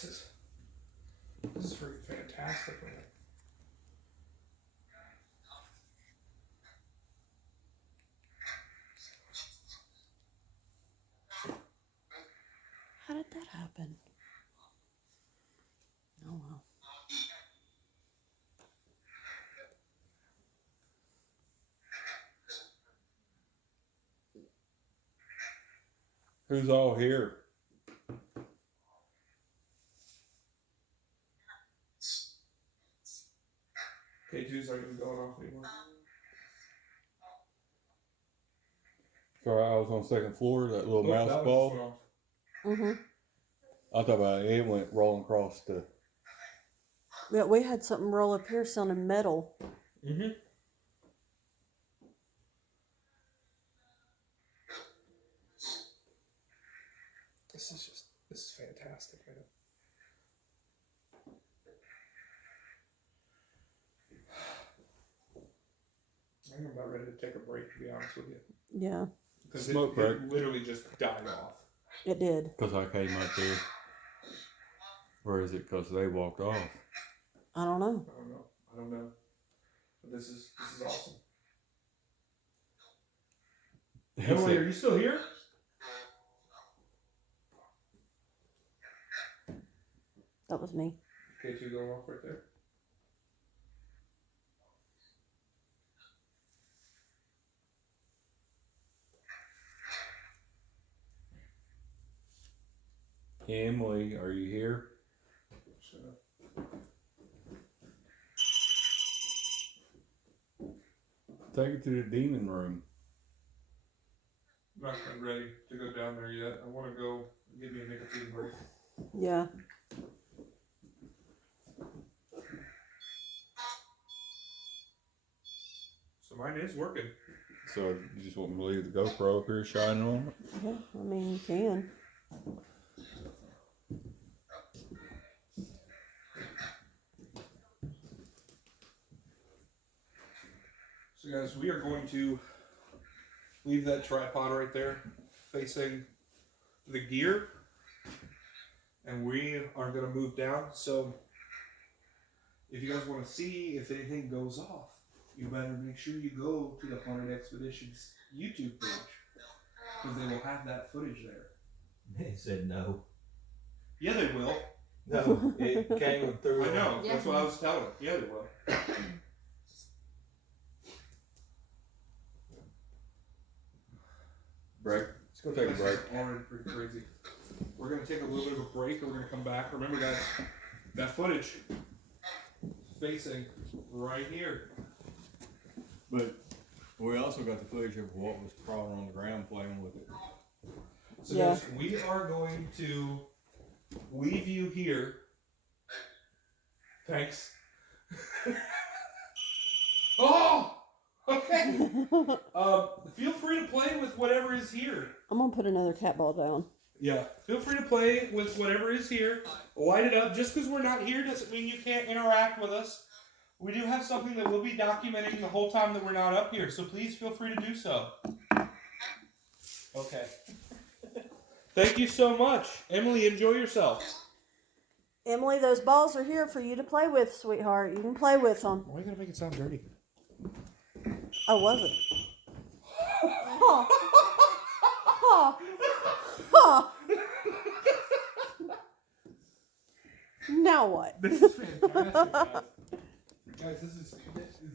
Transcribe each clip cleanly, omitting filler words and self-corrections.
This is freaking fantastic, man. How did that happen? Oh well. Who's all here? K2s aren't even going off anymore. Sorry, I was on the second floor, that little Look, mouse that one just ball. went off. Mm-hmm. I thought about it went rolling across the... Yeah, we had something roll up here sounding metal. Mm-hmm. This is fantastic, man. I'm about ready to take a break, to be honest with you. Yeah, Because Smoke break. it literally just died off. it did. Because I came up there. Or is it because they walked off? I don't know. I don't know. But this is awesome. Emily, are you still here? That was me. K2 going off right there. Emily, are you here? Take it to the demon room. I'm not quite ready to go down there yet. I want to go give me a nicotine break. Yeah. So mine is working. So you just want me to leave the GoPro up here shining on it? Yeah, I mean, you can. So guys, we are going to leave that tripod right there facing the gear, and we are going to move down. So if you guys want to see if anything goes off, you better make sure you go to the Haunted Expeditions YouTube page, because they will have that footage there. They said no. Yeah, they will. No, it came through. I know. Yeah. That's what I was telling them. Yeah, they will. Break. Let's go take a This break. is already pretty crazy. We're going to take a little bit of a break, and we're going to come back. Remember, guys, that footage facing right here. But we also got the footage of what was crawling on the ground playing with it. So Yeah. guys, we are going to leave you here. Thanks. Oh! Okay. Feel free to play with whatever is here. I'm gonna put another cat ball down. Yeah. Feel free to play with whatever is here. Light it up. Just because we're not here doesn't mean you can't interact with us. We do have something that we'll be documenting the whole time that we're not up here, so please feel free to do so. Okay. Thank you so much. Emily, enjoy yourself. Emily, those balls are here for you to play with, sweetheart. You can play with them. Why are you going to make it sound dirty? Oh, was it? Huh. Huh. Huh. Now what? This is fantastic, guys. Guys,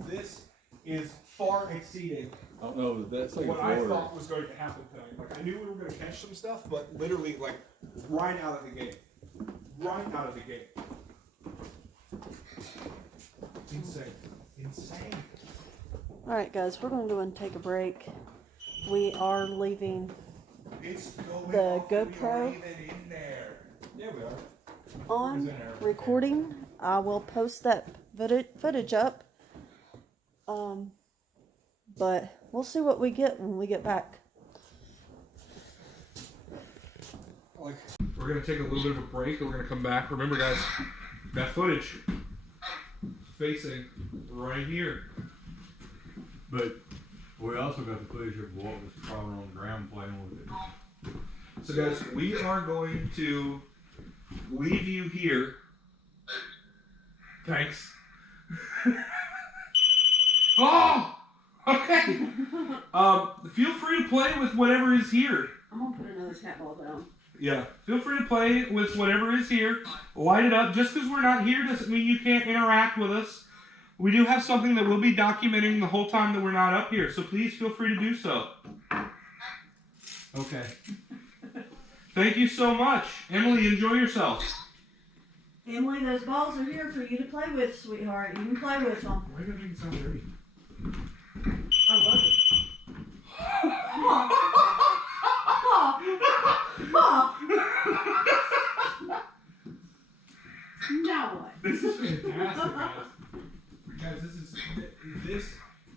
this is far exceeding I don't know, that's like what a I floor. thought was going to happen tonight. Like, I knew we were going to catch some stuff, but literally, like, right out of the gate. Right out of the gate. Insane. Insane. All right, guys, we're going to go and take a break. We are leaving It's going The off. We GoPro? aren't even in there. Yeah, we are. on recording. I will post that footage up. But we'll see what we get when we get back. Like, we're going to take a little bit of a break, and we're going to come back. Remember, guys, that footage facing right here. But we also got the footage of what was crawling on the ground playing with it. So guys, we are going to leave you here. Thanks. Oh! Okay. Feel free to play with whatever is here. I'm gonna put another cat ball down. Yeah, feel free to play with whatever is here. Light it up. Just because we're not here doesn't mean you can't interact with us. We do have something that we'll be documenting the whole time that we're not up here, so please feel free to do so. Okay. Thank you so much. Emily, enjoy yourself. Emily, those balls are here for you to play with, sweetheart. You can play with them. Why do you make it sound dirty? I love it. Now what? This is fantastic, guys. Guys, this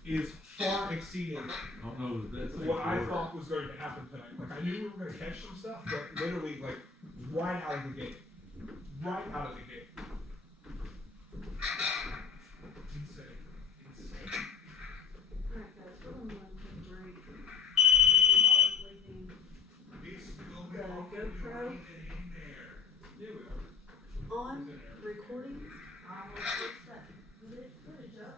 is far exceeding I don't know, that's what I thought was going to happen tonight. Like, I knew we were going to catch some stuff, but literally, like, right out of the gate. Right out of the gate. Insane. Insane. Alright, guys, we're gonna take a break. The GoPro on recording. I will post that footage up.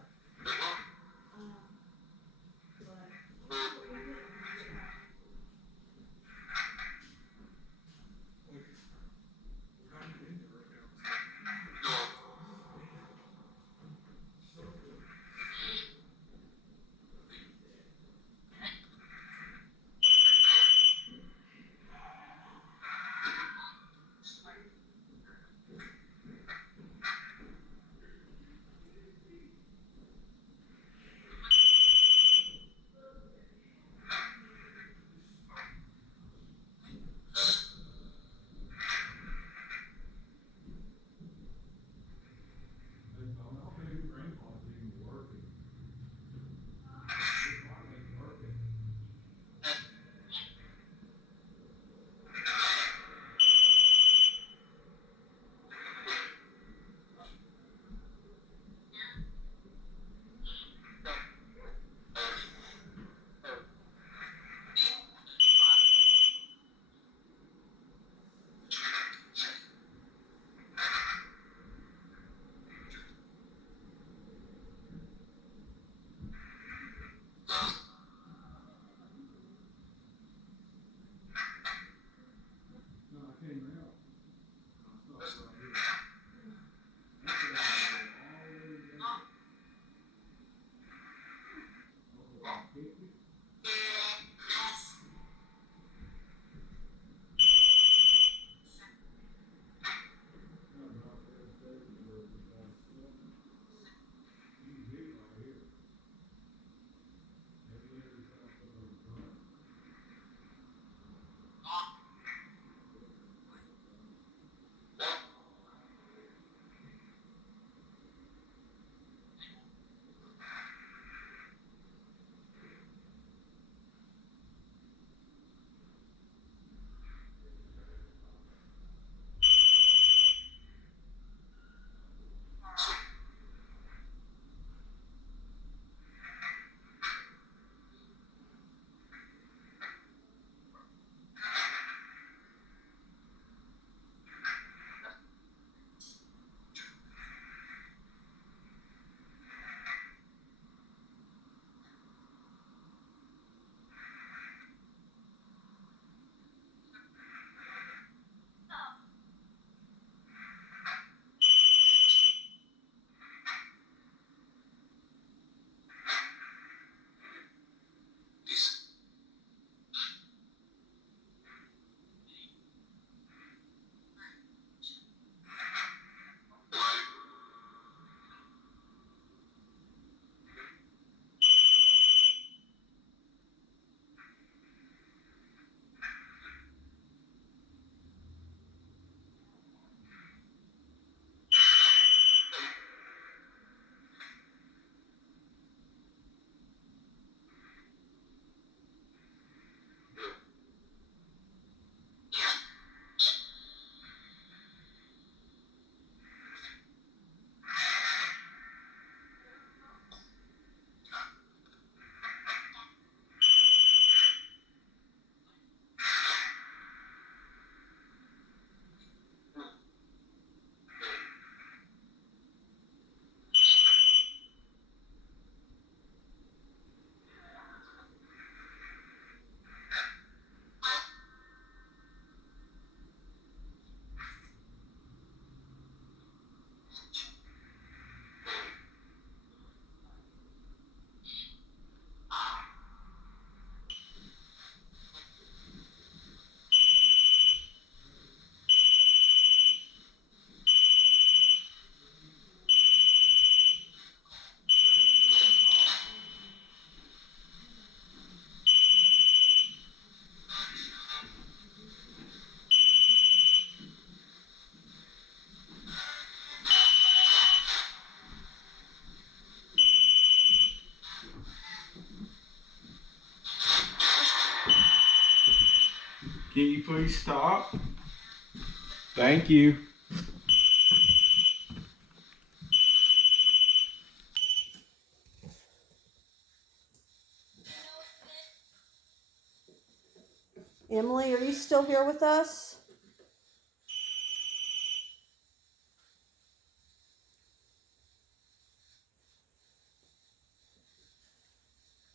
Can you please stop? Thank you. Emily, are you still here with us?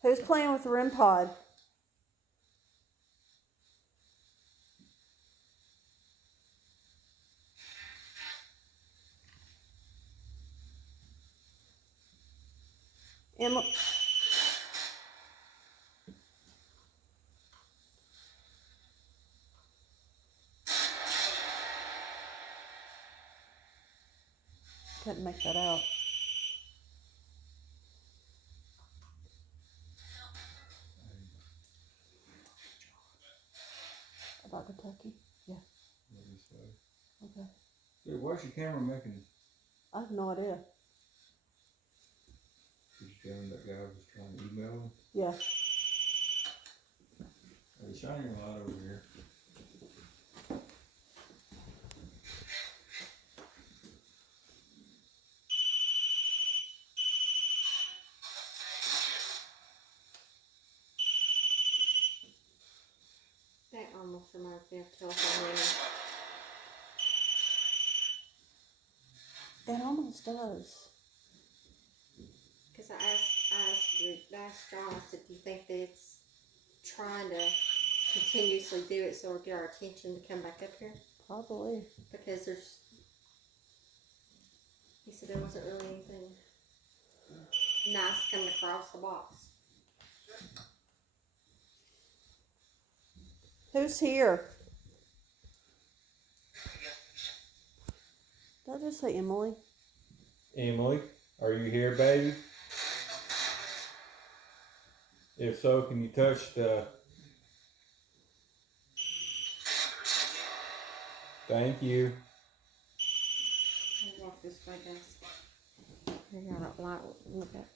Who's playing with the REM pod? Emily. Couldn't make that out. About Kentucky? Yeah. Okay. Dude, why's your camera making? I have no idea. Did you tell him that guy was trying to email him? Yeah. Hey, shine your light over here. That almost reminds me of telephone ringing. It almost does. Because I asked John, I said, do you think that it's trying to continuously do it so it'll get our attention to come back up here? Probably. Because he said there wasn't really anything nice coming across the box. Who's here? Did I just say Emily? Emily, are you here, baby? If so, can you touch the... Thank you. I'll walk this way, guys. Here, y'all that light. Look at.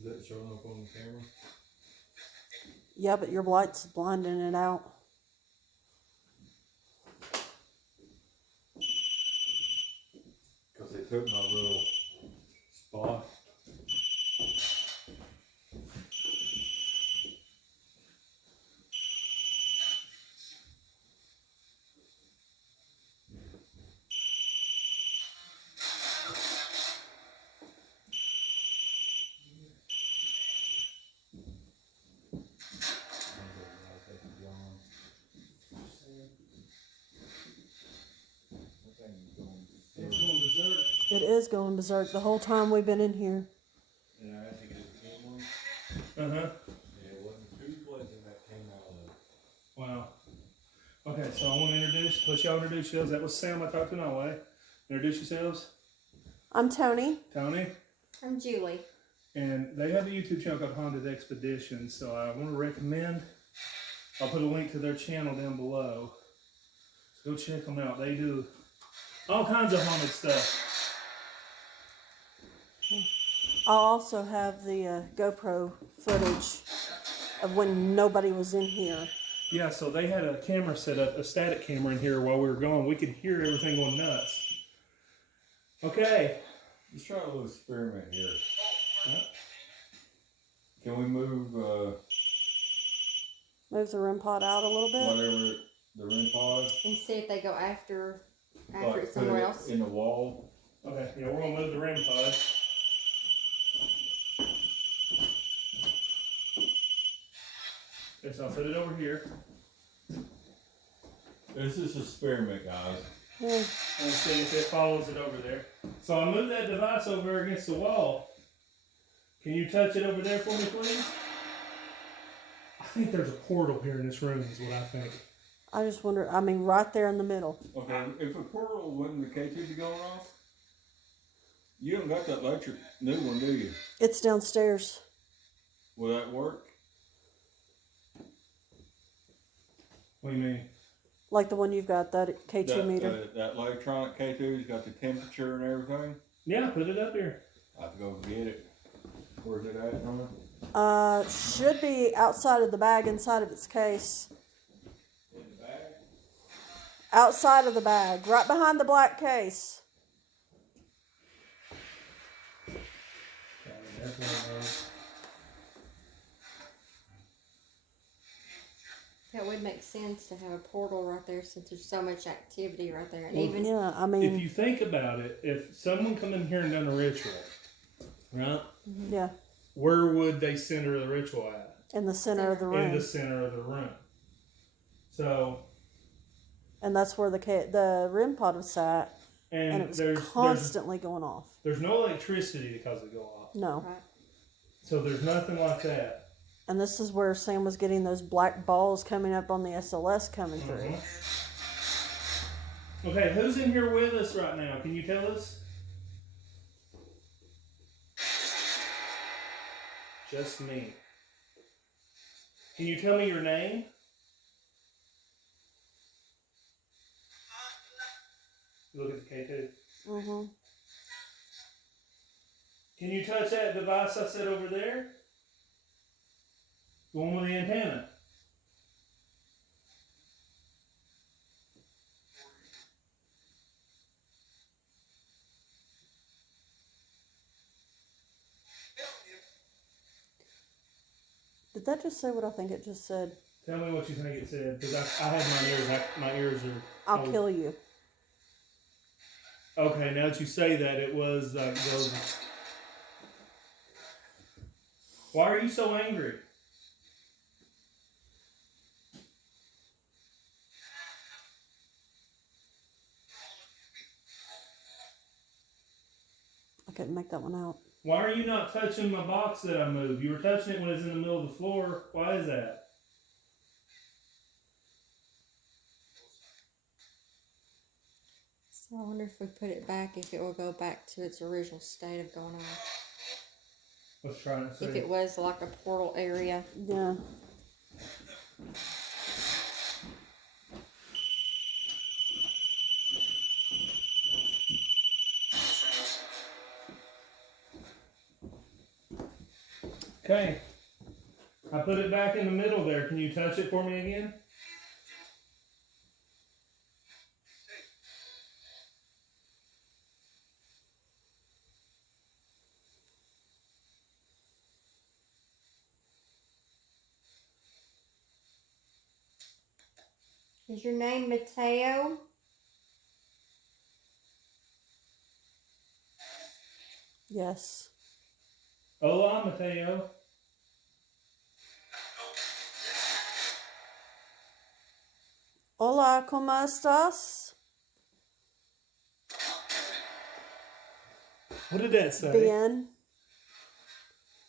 Is that showing up on the camera? Yeah, but your light's blinding it out. Because they took my little spot. It is going berserk the whole time we've been in here. And I had to get Emily. Uh-huh. Yeah, it wasn't two places that came out of. Wow. Okay, so I want to let y'all introduce yourselves. That was Sam I talked to no way. Introduce yourselves. I'm Tony. Tony. I'm Julie. And they have a YouTube channel called Haunted Expeditions, so I want to recommend, I'll put a link to their channel down below. So go check them out. They do all kinds of haunted stuff. I'll also have the GoPro footage of when nobody was in here. Yeah, so they had a camera set up, a static camera in here while we were gone. We could hear everything going nuts. Okay. Let's try a little experiment here. Can we move Move the REM pod out a little bit. whatever the REM pod? And see if they go after Like it put somewhere it else. in the wall? Okay, yeah, we're going to move the REM pod. Okay, so I'll put it over here. This is experiment, guys. Yeah. And see if it follows it over there. So I'll move that device over against the wall. Can you touch it over there for me, please? I think there's a portal here in this room, is what I think. I just wonder, I mean, right there in the middle. Okay, if a portal wasn't the K2 going off, you haven't got that electric new one, do you? It's downstairs. Will that work? What do you mean? Like the one you've got, that K2 meter. That electronic K2's got the temperature and everything. Yeah, put it up here. I have to go get it. Where's it at, Norman? Should be outside of the bag, inside of its case. In the bag? Outside of the bag, right behind the black case. Yeah, that's one of those. That would make sense to have a portal right there since there's so much activity right there. And Well, even Yeah, I If mean, you think about it, if someone come in here and done a ritual, right? yeah, Where would they center the ritual at? in the center of the In room. the center of the room. So, And that's where the REM pod was sat. And and it was there's constantly going off. no electricity to cause it go off. No. right. So there's nothing like that. And this is where Sam was getting those black balls coming up on the SLS coming through. Mhm. Okay, who's in here with us right now? Can you tell us? Just me. Can you tell me your name? Look at the K2. Mm-hmm. Can you touch that device I said over there? The one with the antenna. Did that just say what I think it just said? Tell me what you think it said, because I had my ears are. I'll kill you. Okay, now that you say that, it was those. Why are you so angry? I couldn't make that one out. Why are you not touching my box that I moved? You were touching it when it was in the middle of the floor. Why is that? So I wonder if we put it back, if it will go back to its original state of going off. Let's try and see. If it was like a portal area. Yeah. Okay. I put it back in the middle there. Can you touch it for me again? Is your name Mateo? Yes. Hola, Mateo. Hola, ¿cómo estás? What did that say? Bien.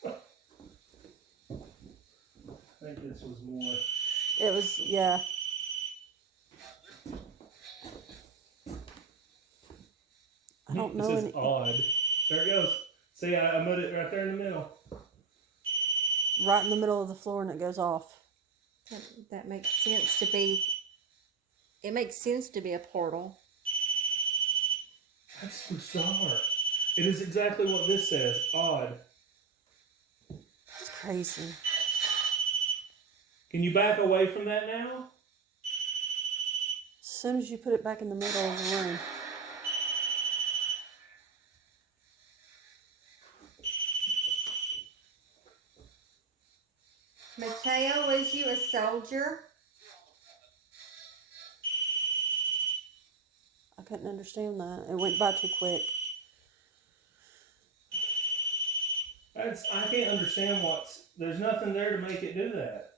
I think this was more. It was, yeah. I don't It know says any. odd. There it goes. See, I put it right there in the middle. Right in the middle of the floor and it goes off. That makes sense to be. It makes sense to be a portal. That's bizarre. It is exactly what this says. Odd. It's crazy. Can you back away from that now? As soon as you put it back in the middle of the room. Mateo, was you a soldier? I couldn't understand that. It went by too quick. I can't understand there's nothing there to make it do that.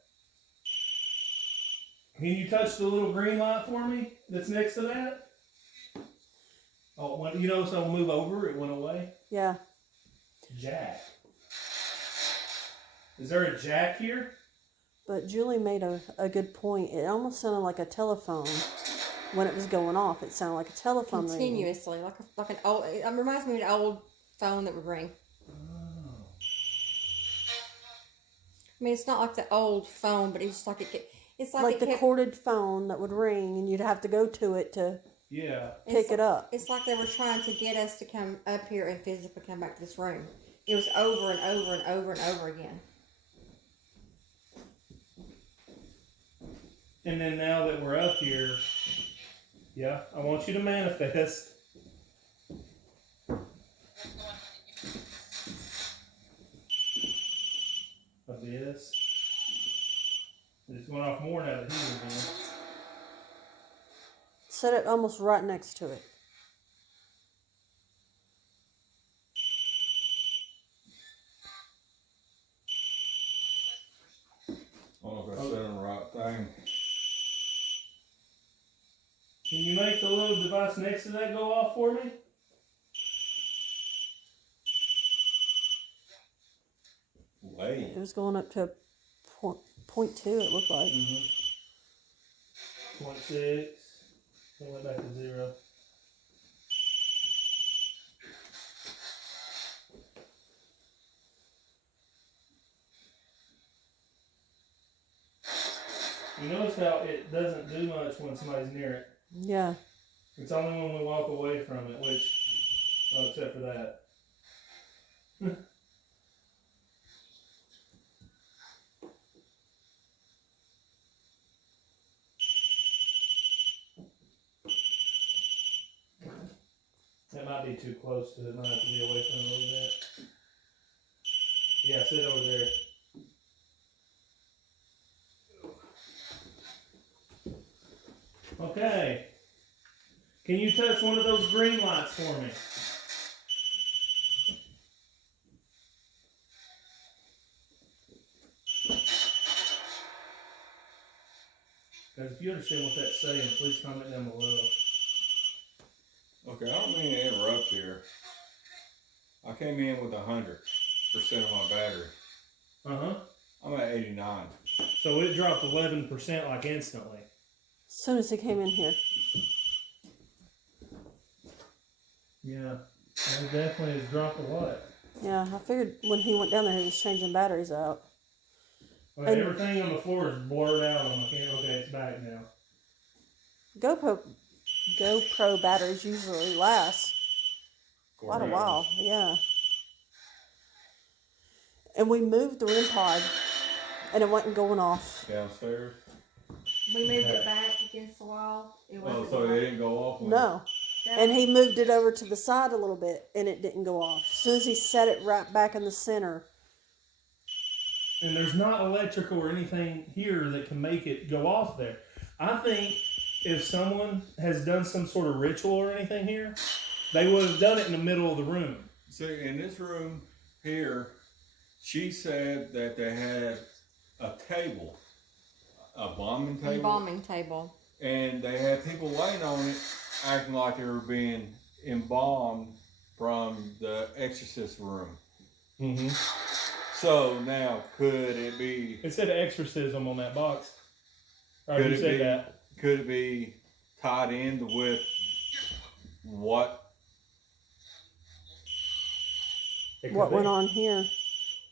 Can you touch the little green light for me that's next to that? Oh, you notice I'll move over, it went away. Yeah. Jack. Is there a jack here? But Julie made a good point. It almost sounded like a telephone when it was going off. It sounded like a telephone ringing. Continuously, like an old. It reminds me of an old phone that would ring. Oh. I mean, it's not like the old phone, but it's just like it's like Like it the kept, corded phone that would ring, and you'd have to go to it to Yeah. pick it up. It's like they were trying to get us to come up here and physically come back to this room. It was over and over and over and over again. And then now that we're up here, yeah, I want you to manifest. Abyss. It's going off more now that he's in here. Set it almost right next to it. I don't know if I said the right thing. Can you make the little device next to that go off for me? Wait. It was going up to point 2, it looked like. 0.6. It went back to 0. You notice how it doesn't do much when somebody's near it. Yeah. It's only when we walk away from it, which, well, except for that. That might be too close to it. Might have to be away from it a little bit. Yeah, sit over there. Okay. Can you touch one of those green lights for me? Guys, if you understand what that's saying, please comment down below. Okay, I don't mean to interrupt here. I came in with 100% of my battery. Uh-huh. I'm at 89. So it dropped 11% like instantly. As soon as he came in here. Yeah. It definitely has dropped a lot. Yeah, I figured when he went down there he was changing batteries out. Well, And- everything on the floor is blurred out on the camera. Okay, it's back now. GoPro batteries usually last quite a while, yeah. And we moved the REM pod, and it wasn't going off. Downstairs. We moved it back against the wall. It Oh, wasn't. so it didn't go off? when- No. And he moved it over to the side a little bit, and it didn't go off. As soon as he set it right back in the center. And there's not electrical or anything here that can make it go off there. I think if someone has done some sort of ritual or anything here, they would have done it in the middle of the room. See, in this room here, she said that they had a table, a bombing table. Embalming table. And they had people laying on it acting like they were being embalmed from the exorcist room. Mm-hmm. So now, could it be? It said exorcism on that box. Or Could you it said be? that. Could it be tied in with what? It could What be. went on here?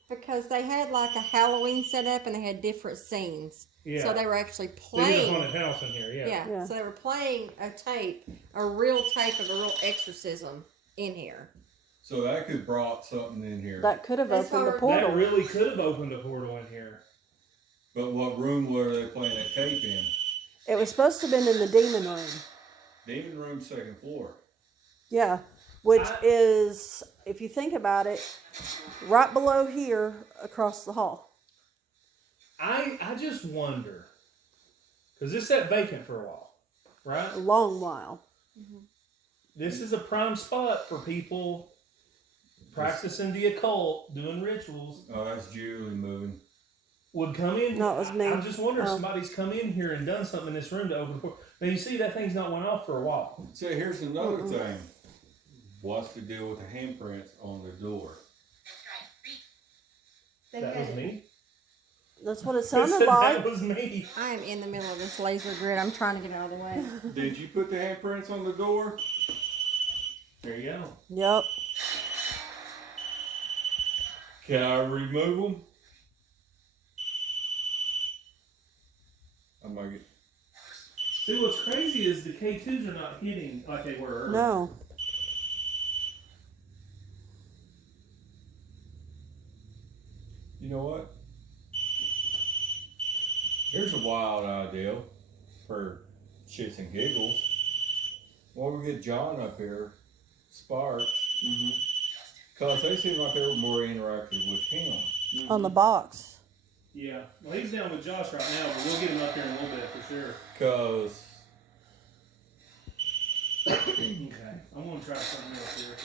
Because they had like a Halloween set up and they had different scenes. Yeah. So they were actually They did a playing. haunted house in here, yeah. Yeah. So they were playing a real tape of a real exorcism in here. So that could brought something in here. That could have That's opened the hard. portal. That really could have opened a portal in here. But what room were they playing that tape in? It was supposed to have been in the demon room. Demon room, second floor. Yeah. Which I- is, if you think about it, right below here across the hall. I just wonder, because this sat vacant for a while, right? A long while. This is a prime spot for people practicing the occult, doing rituals. Oh, that's Julie moving. would come in. No, it was me. I'm just wondering if Oh. somebody's come in here and done something in this room to open the door. Now you see that thing's not went off for a while. So here's another thing. What's the deal with the handprints on the door? They That had was it- me. That's what it Who said sounded like. that was me. I am in the middle of this laser grid. I'm trying to get it out of the way. Did you put the handprints on the door? There you go. Yep. Can I remove them? I might get. See, what's crazy is the K2s are not hitting like they were earlier. No. You know what? Here's a wild idea for shits and giggles. Why don't we get John up here, Sparks, because they seem like they were more interactive with him. On the box. Yeah. Well, he's down with Josh right now, but we'll get him up here in a little bit for sure. Because Okay. I'm gonna try something else here.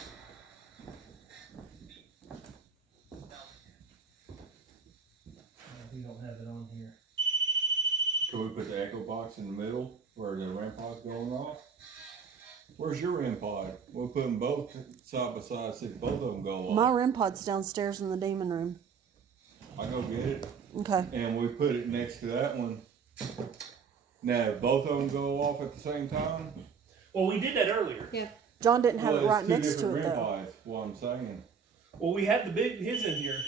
We don't have it on here. can we put the echo box in the middle where the REM pod's going off? Where's your REM pod? We'll put them both side by side, see if both of them go off. My REM pod's downstairs in the demon room. I go get it. Okay. And we put it next to that one. Now, if both of them go off at the same time. Well, we did that earlier. John didn't have Well, it right it's two next to different it REM though. pods, what I'm saying. Well, we had his in here.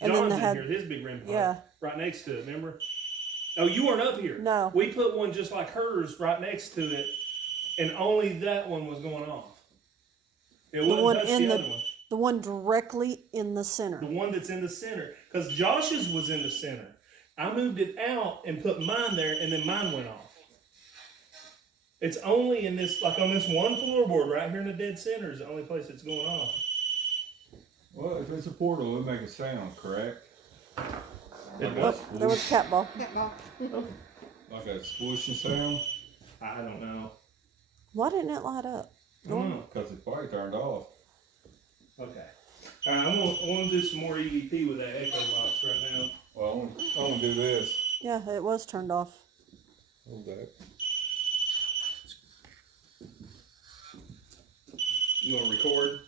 And then John's they in had- here, his big REM pod. Yeah. Right next to it, remember? Oh, you weren't up here. No. We put one just like hers right next to it, and only that one was going off. It wouldn't one touch in the the- other one. The one directly in the center. The one that's in the center. Because Josh's was in the center. I moved it out and put mine there, and then mine went off. It's only in this, like on this one floorboard right here in the dead center is the only place it's going off. Well, if it's a portal, it'll make a sound, correct? It Like was. a There was swoosh, cat ball. Cat ball. like a swooshing sound? I don't know. Why didn't it light up? I don't know. Because it's probably turned off. Okay. All right, I'm gonna do some more EVP with that echo box right now. Well, I'm gonna do this. Yeah, it was turned off. Hold that. You want to record?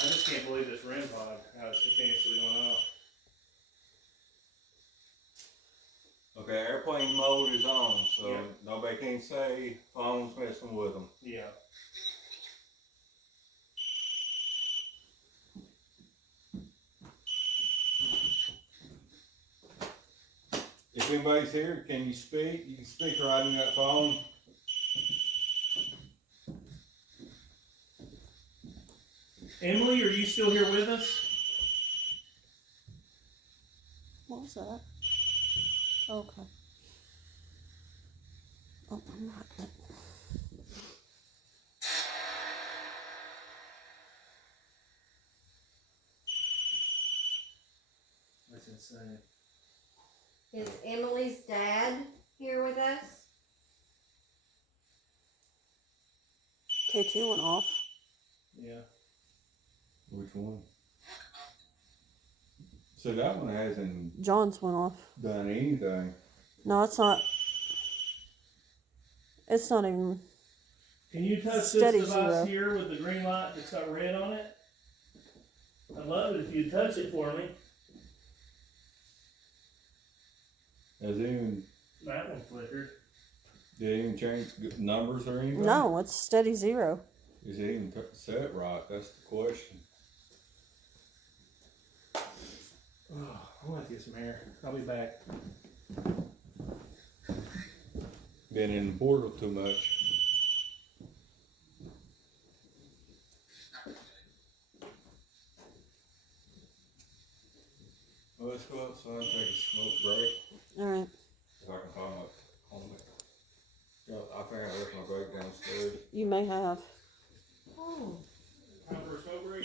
I just can't believe this REM pod, how it's continuously going off. Okay, airplane mode is on, so Yeah. nobody can say phone's messing with them. Yeah. If anybody's here, can you speak? You can speak right in that phone. Emily, are you still here with us? What was that? Okay. Oh, I'm not. That's insane. Is Emily's dad here with us? K2 went off. Yeah. Which one? So that one hasn't John's went off. done anything. No, it's not. It's not even. Can you touch Steady this device zero. here with the green light that's got red on it? I'd love it if you'd touch it for me. Has it even, That one flickered. did it even change numbers or anything? No, it's steady zero. Is it even set right? That's the question. Oh, I'm gonna have to get some air. I'll be back. Been in the portal too much. Well, let's go outside and take a smoke break. Alright. If I can find my helmet. Yeah, I think I left my break downstairs. You may have. Oh, Time for a smoke break?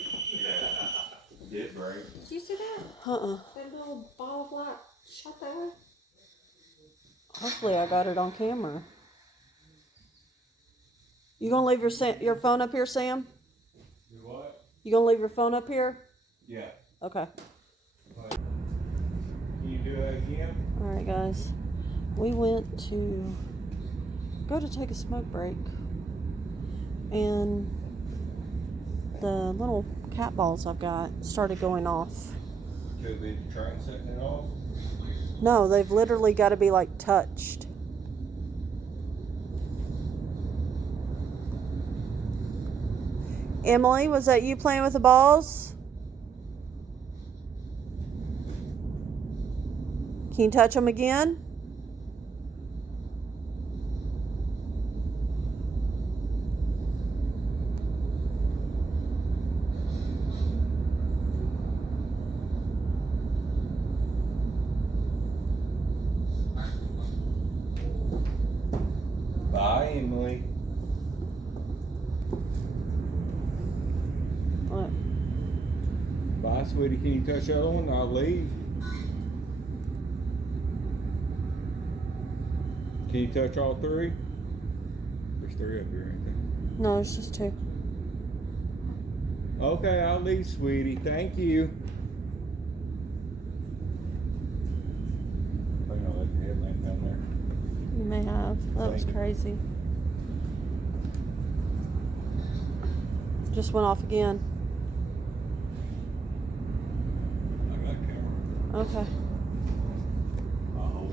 Did break. did you see that? Uh-uh. That little ball of light shot that way? Hopefully I got it on camera. You gonna leave your phone up here, Sam? Do what? You gonna leave your phone up here? Yeah. Okay. again? Alright, guys. We went to go to take a smoke break, and the little cat balls I've got started going off. Could be the train setting it off. No, they've literally got to be like touched. Emily, was that you playing with the balls? Can you touch them again? Bye, Emily. What? Bye, sweetie. Can you touch the other one? I'll leave. Can you touch all three? There's three up here, ain't there? No, it's just two. Okay, I'll leave, sweetie. Thank you. I think I'll let your headlamp down there. You may have. That was Thank you. crazy. Just went off again. I got camera. Okay. I hope.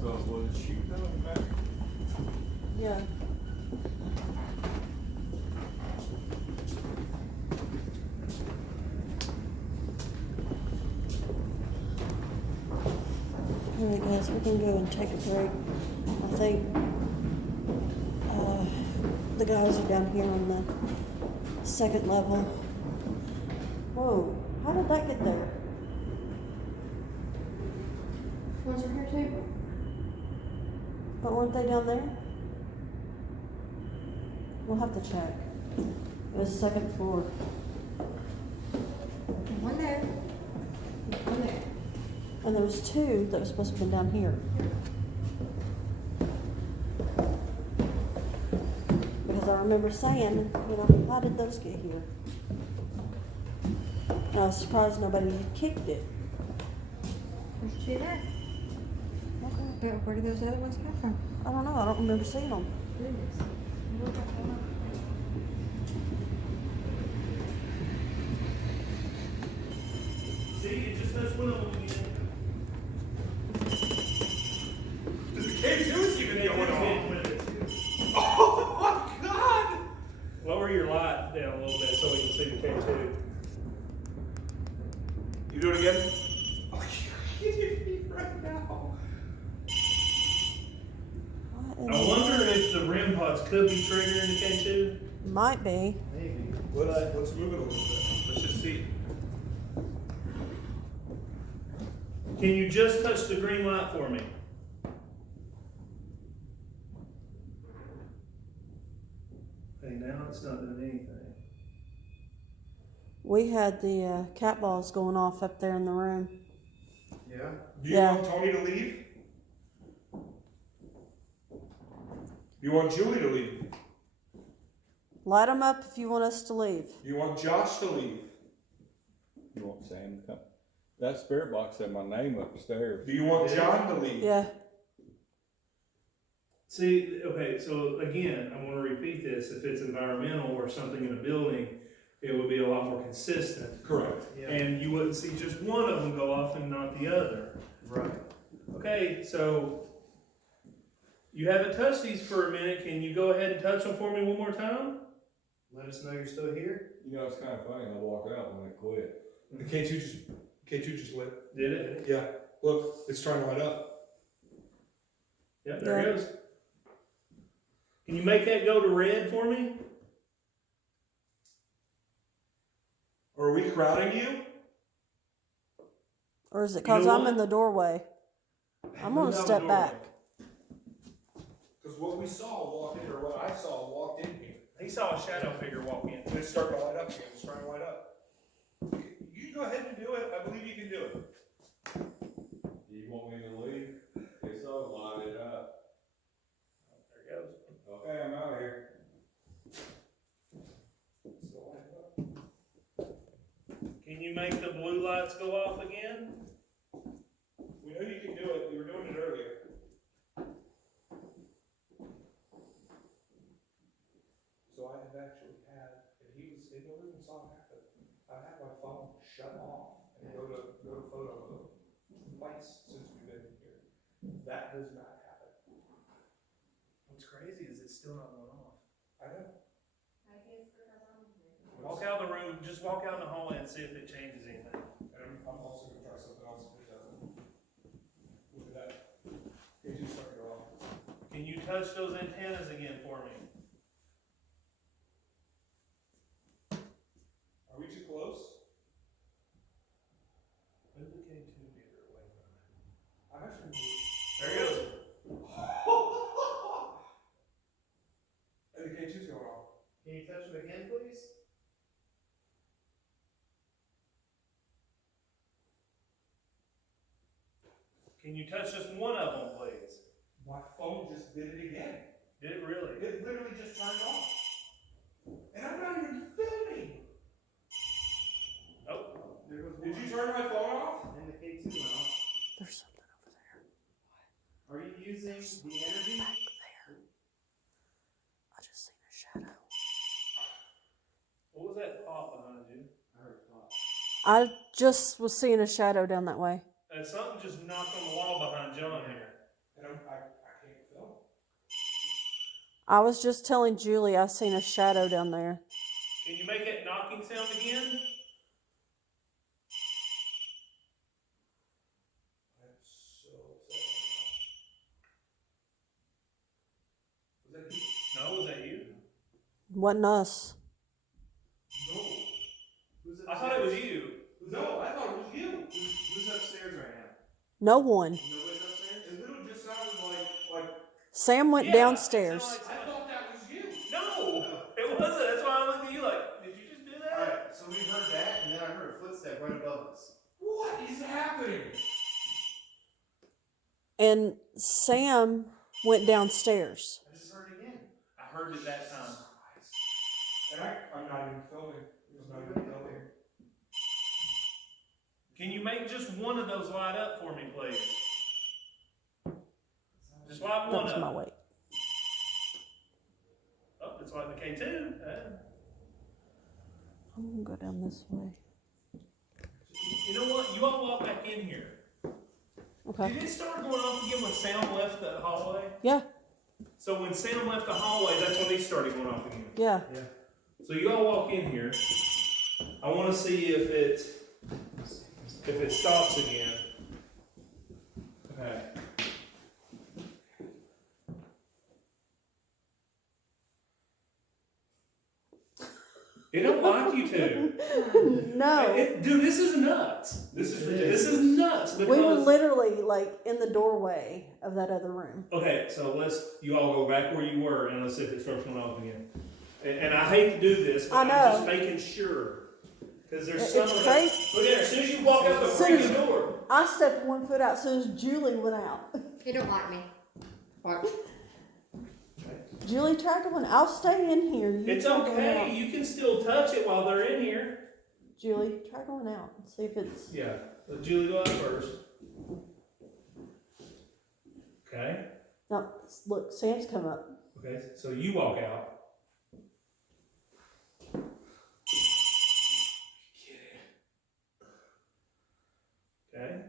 So was she coming back? Yeah. Alright guys, we can go and take a break. I think the guys are down here on the second level. Whoa, how did that get there? Ones are here too? But weren't they down there? We'll have to check. It was second floor. One there. One there. And there was two that was supposed to be down here. Because I remember saying, you know, how did those get here? And I was surprised nobody kicked it. There's two there. Okay. But where do those other ones come from? I don't know. I don't remember seeing them. Goodness. See, it just does one of them again. K2 is even going on. Getting with it. Oh my god! Lower your light down a little bit so we can see the K2. You do it again? Oh, you're kidding me right now. What in I the- wonder if the REM pods could be triggering the K2. Might be. Maybe. Let's move it a little bit. Let's just see. Can you just touch the green light for me? Hey, now it's not doing anything. We had the cat balls going off up there in the room. Yeah. Do you Yeah. want Tony to leave? You want Julie to leave? Light them up if you want us to leave. You want Josh to leave? You want Sam to come? That spirit box had my name upstairs. Do you want John to leave? Yeah. See, okay, so again, I want to repeat this. If it's environmental or something in a building, it would be a lot more consistent. Correct. And you wouldn't see just one of them go off and not the other. Right. Okay, so you haven't touched these for a minute. Can you go ahead and touch them for me one more time? Let us know you're still here. You know, it's kind of funny. I walked out when it quit. The K2 just lit. Did it? Yeah. Look, it's trying to light up. Yep, there Yeah. it goes. Can you make that go to red for me? Are we crowding you? Or is it You because know I'm what? in the doorway? I'm Move gonna out the step doorway. back. Because what we saw walk in, or what I saw walked in here. He saw a shadow figure walk in. And it's starting to light up again. It's trying to light up. You go ahead and do it. I believe you can do it. Do you want me to leave? If so, light it up. There it goes. Okay, I'm out of here. Still lighting up. you make the blue lights go off again? We know you can do it. We were doing it earlier. So I have actually had, and he was in the room and saw it happen. I had my phone shut off and go to photo mode twice since we've been here. That does not happen. What's crazy is it's still not going off. I know. I guess because I'm here. Walk out of the room, just walk out in the hallway and see if it changes anything. And I'm also gonna try something else if it doesn't. Look at that. It just started off. Can you touch those antennas again for me? Are we too close? Move the K2 meter away from it. I'm actually. There it goes. And the K2's going off. Can you touch it again, please? Can you touch just one of them, please? My phone just did it again. Did it really? It literally just turned off. And I'm not even filming. Nope. There goes Did you turn my phone off? And the K2 went off. There's something over there. Are you using the energy? Back there. I just seen a shadow. What was that pop behind you? I heard a pop. I just was seeing a shadow down that way. And something just knocked on the wall behind John here. And I can't film. I was just telling Julie I seen a shadow down there. Can you make that knocking sound again? I'm so upset right now. Was that you? No, was that you? Wasn't us. No. I thought it was you. No, I thought it was you. Who's upstairs right now? No one. Nobody's upstairs? It literally just sounded like Sam went Yeah, downstairs. it sounded I thought that was you. No, it wasn't. That's why I looked at you like, did you just do that? Alright, so we heard that, and then I heard a footstep right above us. What is happening? And Sam went downstairs. I just heard it again. I heard it that time. And I'm not even filming. It was not even filming. Can you make just one of those light up for me, please? Just light That one was up. my weight. Oh, it's like the K2. I'm gonna go down this way. You know what? You all walk back in here. Okay. Did it start going off again when Sam left the hallway? Yeah. So when Sam left the hallway, that's when these started going off again. Yeah. So you all walk in here. I want to see if it stops again. Okay. It don't like you to. No. Dude, this is nuts. This is nuts. Because, We were literally like in the doorway of that other room. okay, so you all go back where you were and let's see if it starts going off again. And I hate to do this, but I I'm know. just making sure. Because there's It's some of crazy. Look at it, as soon as you walk out the Soon as- freaking door. I stepped 1 foot out as soon as Julie went out. He don't like me. Watch. Julie, try going. I'll stay in here. You It's try going okay. out. You can still touch it while they're in here. Julie, try going out and see if it's. Yeah. Let Julie go out first. Okay. No, look, Sam's come up. Okay. So you walk out. Okay.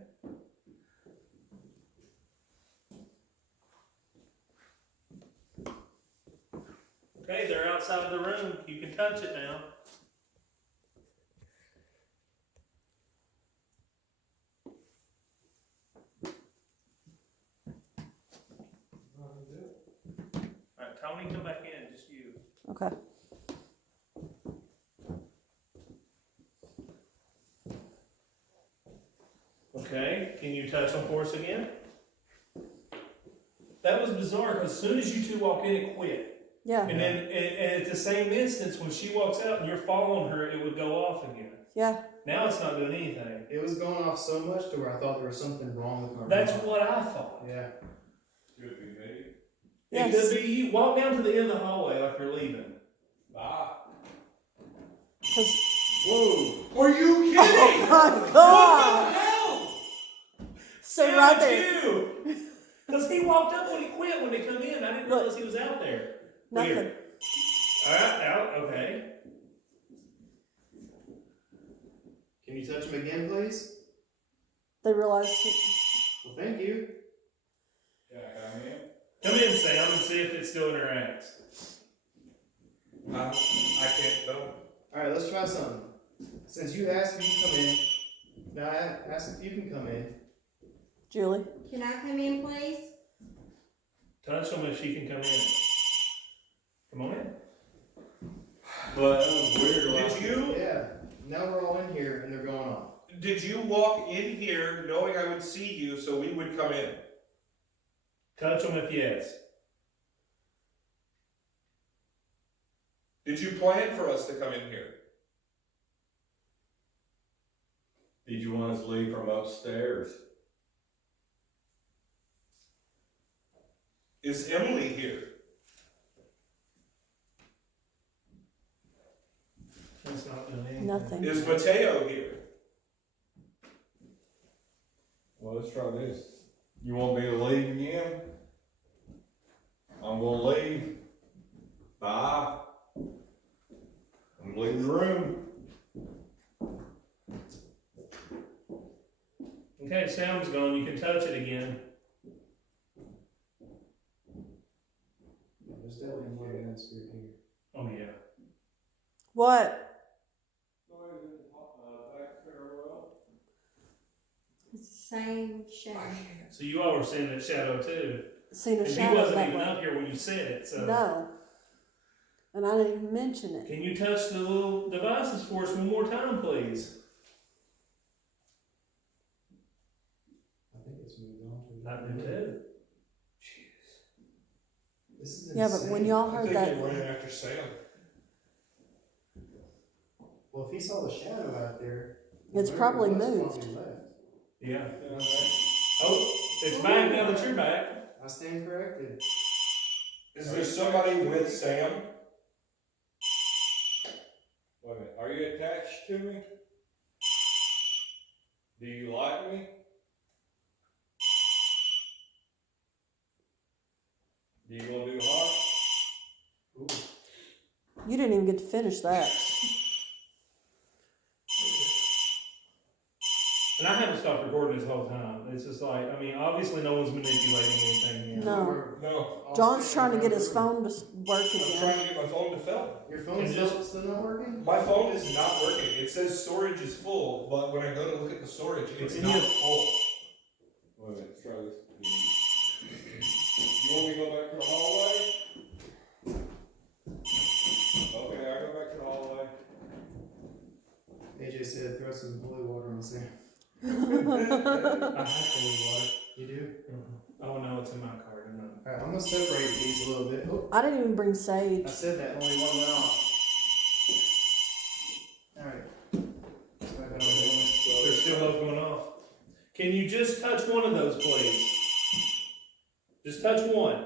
Okay, they're outside of the room. You can touch it now. Alright, Tony, come back in, just you. Okay. Okay, can you touch them for us again? That was bizarre because as soon as you two walk in, it quit. Yeah. And then and at the same instance, when she walks out and you're following her, it would go off again. Yeah. Now it's not doing anything. It was going off so much to where I thought there was something wrong with my That's remote. what I thought. Yeah. Could be me. It Yes. could be you. Walk down to the end of the hallway like you're leaving. Ah. Because Whoa! Are you kidding? Oh my What God! the hell? So Yeah, right it's there, you. Because he walked up when he quit when they come in. I didn't Look. realize he was out there. nothing. Weird. Alright, out, okay. Can you touch him again, please? They realized. Well, thank you. Yeah, come in. Come in, Sam, and see if it still interacts. I can't tell. Alright, let's try something. Since you asked if you can come in, now I ask if you can come in. Julie, Can I come in, please? Touch him if she can come in. Come on in. But that was weird. Did you? Yeah. Now we're all in here and they're going off. Did you walk in here knowing I would see you so we would come in? Touch him if yes. Did you plan for us to come in here? Did you want us to leave from upstairs? Is Emily here? That's not doing anything. nothing. Is Mateo here? Well, let's try this. You want me to leave again? I'm gonna leave. Bye. I'm leaving the room. Okay, Sam's gone. You can touch it again. There's definitely more than that spirit here. Oh, yeah. What? It's the same shadow. So you all were seeing that shadow too. Seen a And he shadow wasn't that even way. up here when you said it, so. No. And I didn't even mention it. Can you touch the little devices for us one more time, please? I think it's moved on to I do too. This is Yeah, but insane. when y'all I heard think that, you're running after Sam. Well, if he saw the shadow out there, it's whatever probably it was moved. probably left. Yeah. Oh, it's back now that you're back. I stand corrected. Is there somebody with Sam? Wait a minute. Are you attached to me? Do you like me? Do you want to do hot? You didn't even get to finish that. And I haven't stopped recording this whole time. It's just like, I mean, obviously no one's manipulating anything here. No. We're No. all John's sitting trying to around get his the room. phone to work I'm again. trying to get my phone to film. Your phone's And still not working? My phone is not working. It says storage is full, but when I go to look at the storage, it's Can not you- full. Wait a minute. Let's try this. You want me to go back to the hallway? Okay, I go back to the hallway. AJ said throw some holy water on Sam. I have holy water. You do? Oh no, it's in my car. I know. Alright, I'm gonna separate these a little bit. Oh, I didn't even bring sage. I said that, only one went off. Alright. So I got all the They're still both going off. Can you just touch one of those, please? Just touch one.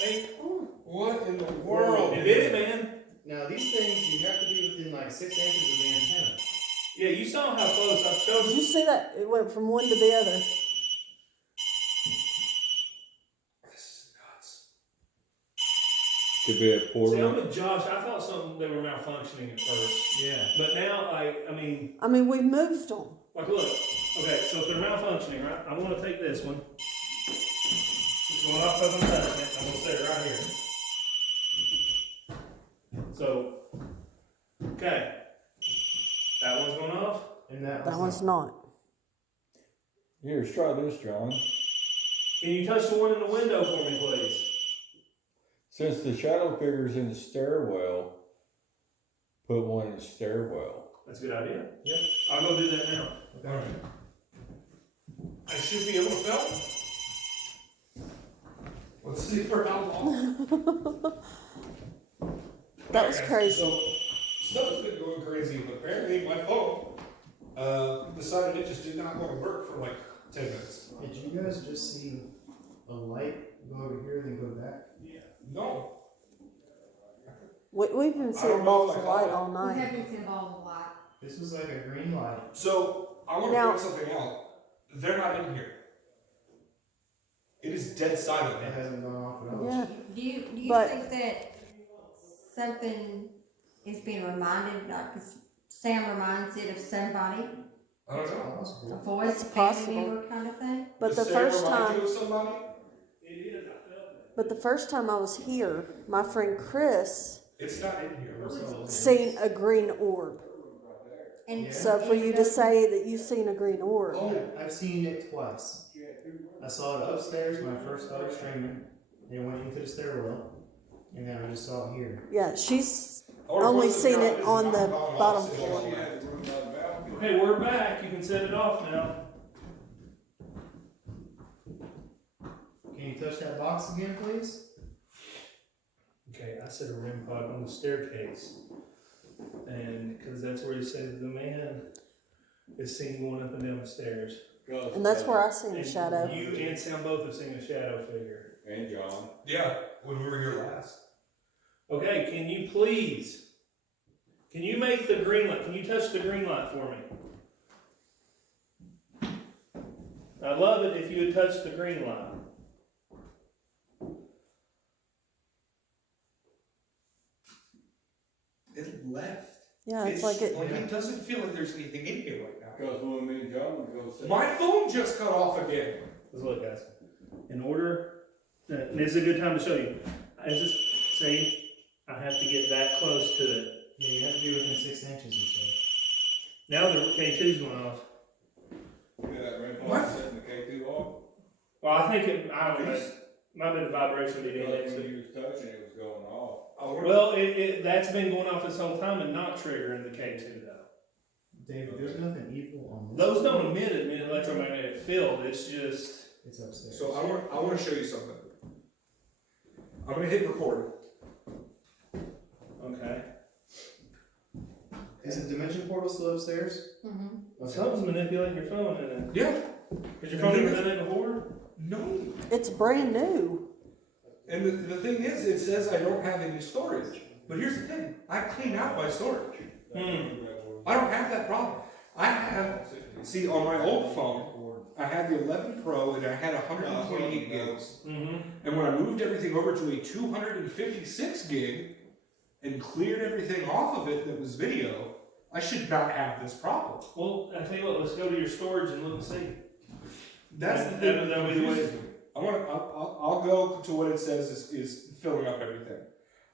Thank What in the world? You did it, man. Now these things, you have to be within like 6 inches of the antenna. Yeah, you saw how close I showed Did you. you see that? It went from one to the other. This is nuts. Could be a See, I'm portal. with Josh. I thought something they were malfunctioning at first, Yeah. but now I mean, I mean, we've moved them. like, look. Okay, so if they're malfunctioning, right? I'm gonna take this one. It's going off because I'm touching it. I'm gonna set it right here. So, okay, that one's going off. And that That one's not. not. Here, let's try this, John. Can you touch the one in the window for me, please? Since the shadow figure's in the stairwell, put one in the stairwell. That's a good idea. Yep. I'll go do that now. Alright. I should be able to film. Let's see for how long. That was Alright, guys, crazy. So, stuff has been going crazy, but apparently my phone decided it just did not want to work for like 10 minutes. Did you guys just see a light go over here and then go back? No. We've been I seeing don't know balls if of I light got all We night. haven't seen balls of light. This was like a green light. So I want to Now- point something out. They're not in here. It is dead silent. It hasn't gone off at all. Yeah. Do you But- think that something is being reminded, like Sam reminds it of somebody, I don't know. a Possible. voice, It's a family possible. member kind of thing? But Does the Sam first remind time, you of somebody? It is. I felt it. but the first time I was here, my friend Chris It's not in here. seen a green orb. And Yeah. So for you to say that you've seen a green orb, I've seen it twice. I saw it upstairs when I first started streaming. It went into the stairwell, and then I just saw it here. yeah, she's Or only was seen not- it is on not the gone off bottom since floor. she had the room by the balcony. Okay, we're back. You can set it off now. Can you touch that box again, please? Okay, I set a REM pod on the staircase, and because that's where he said the man is seen going up and down the stairs. And that's where I seen a And shadow. You and Sam both have seen a shadow figure. And John. Yeah, when we were here last. Okay, can you please? Can you make the green light? Can you touch the green light for me? I'd love it if you would touch the green light. It left. Yeah, it's like it. It doesn't feel like there's anything in here right now. Because when me and John would go sit. My phone just cut off again. Let's look, guys. In order, and this is a good time to show you. I just see, I have to get that close to it. Yeah, you have to be within 6 inches or so. Now the K2's going off. Yeah, that ring What? light setting the K2 off. Well, I think it, I don't know, might have been a vibration we did Because next when to it. you was touching it was going off. Well, that's been going off this whole time and not triggering the K2 though. David, there's nothing evil on this. Those don't emit an electromagnetic field, it's just, It's upstairs. So I want to show you something. I'm gonna hit record. okay. Is the dimension portal still upstairs? Mm-hmm. Something's manipulating your phone in it. Yeah. Has your phone ever done that before? No. It's brand new. And the thing is, it says I don't have any storage. But here's the thing: I clean out my storage. I don't have that problem. I have, see, on my old phone, I had the 11 Pro and I had 128 gigs. Mm-hmm. And when I moved everything over to a 256 gig and cleared everything off of it that was video, I should not have this problem. Well, I tell you what, let's go to your storage and look and see. That's the That- thing that that would be the way- confuses me. I'll go to what it says is filling up everything.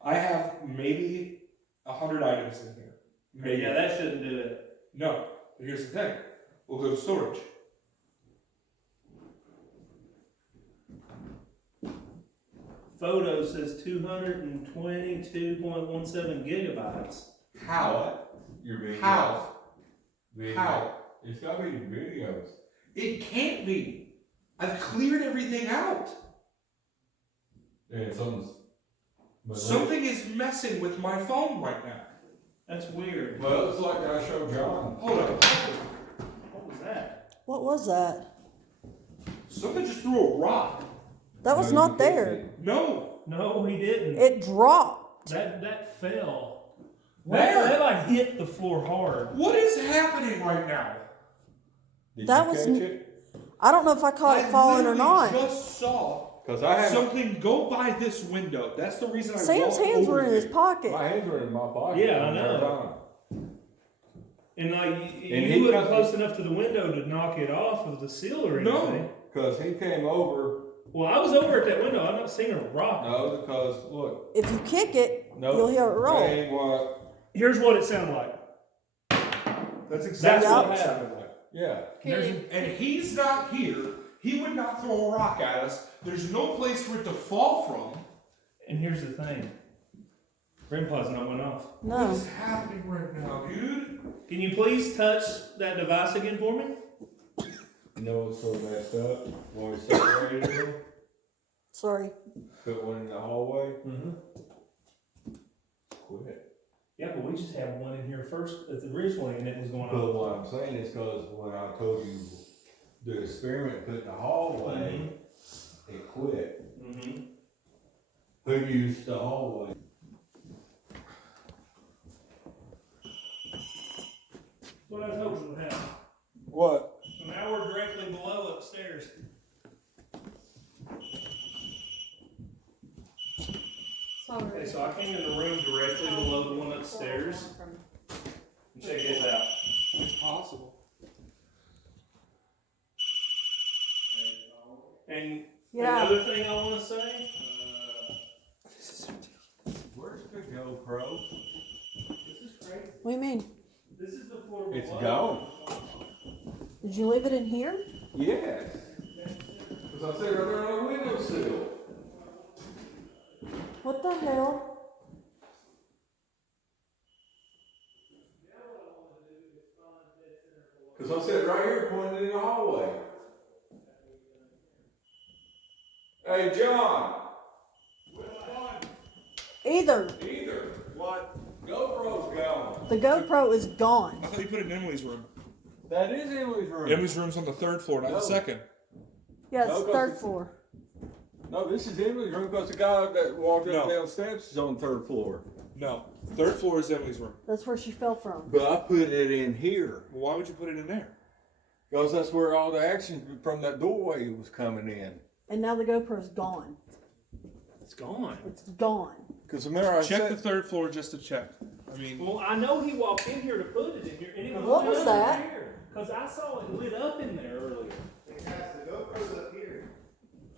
I have maybe 100 items in here. Maybe. Yeah, that shouldn't do it. No, but here's the thing. We'll go to storage. Photo says 222.17 gigabytes. How? Your videos. How? Videos. How? It's gotta be videos. It can't be. I've cleared everything out. And something's. Something is messing with my phone right now. That's weird. Well, it's like I showed John. Hold on. What was that? What was that? Something just threw a rock. That was No, you not there. can't. No. No, he didn't. It dropped. That fell. Where? That like hit the floor hard. What is happening right now? Did That you was catch n- it? I don't know if I caught it falling or literally not. just saw Because I had something go by this window. That's the reason I Sam's walked hands over were in his here. pocket. my hands were in my pocket. Yeah, I the entire know. time. And like And you he wasn't cut close enough to the window to knock it off of the seal or No. anything. Because he came over. Well, I was over at that window. I've not seen a rock. No, because look. If you kick it, No. you'll hear it That roll. ain't what. Here's what it sounded like. That's exactly That's what what happened. Yeah. And he's not here. He would not throw a rock at us. There's no place for it to fall from. And here's the thing. REM pod's not went off. What No. is happening right now, dude? Can you please touch that device again for me? You know what's so messed up? When we separated them, Sorry. put one in the hallway, Mm-hmm. quit. Yeah, but we just had one in here first originally, and it was going But on. what I'm saying is because when I told you the experiment put in the hallway, it quit. Mm-hmm. Who used the hallway? what I was hoping would happen. What? So now we're directly below upstairs. Okay, so I came in the room directly below the one upstairs. And check this out. It's possible. And Yeah. another thing I want to say, Where's the GoPro? this is crazy. What do you mean? This is the floor below. It's gone. Did you leave it in here? Yes. Because I said right there on the windowsill. What the hell? Because I said right here, pointed in the hallway. Hey, John. Either. Either. What? GoPro's gone. The GoPro is gone. I thought you put it in Emily's room. That is Emily's room. Emily's room's on the 3rd floor, not No. the 2nd. Yeah, it's No, 'cause 3rd it's- floor. No, this is Emily's room because the guy that walked up No. down steps is on the 3rd floor. No, 3rd floor is Emily's room. That's where she fell from. But I put it in here Well, why would you put it in there? because that's where all the action from that doorway was coming in. And now the GoPro's gone. It's gone. It's gone. Because remember I Check said the 3rd floor just to check. I mean, Well, I know he walked in here to put it in here, and it was What lit was up that? in here. Because I saw it lit up in there earlier. Guys, the GoPro's up here.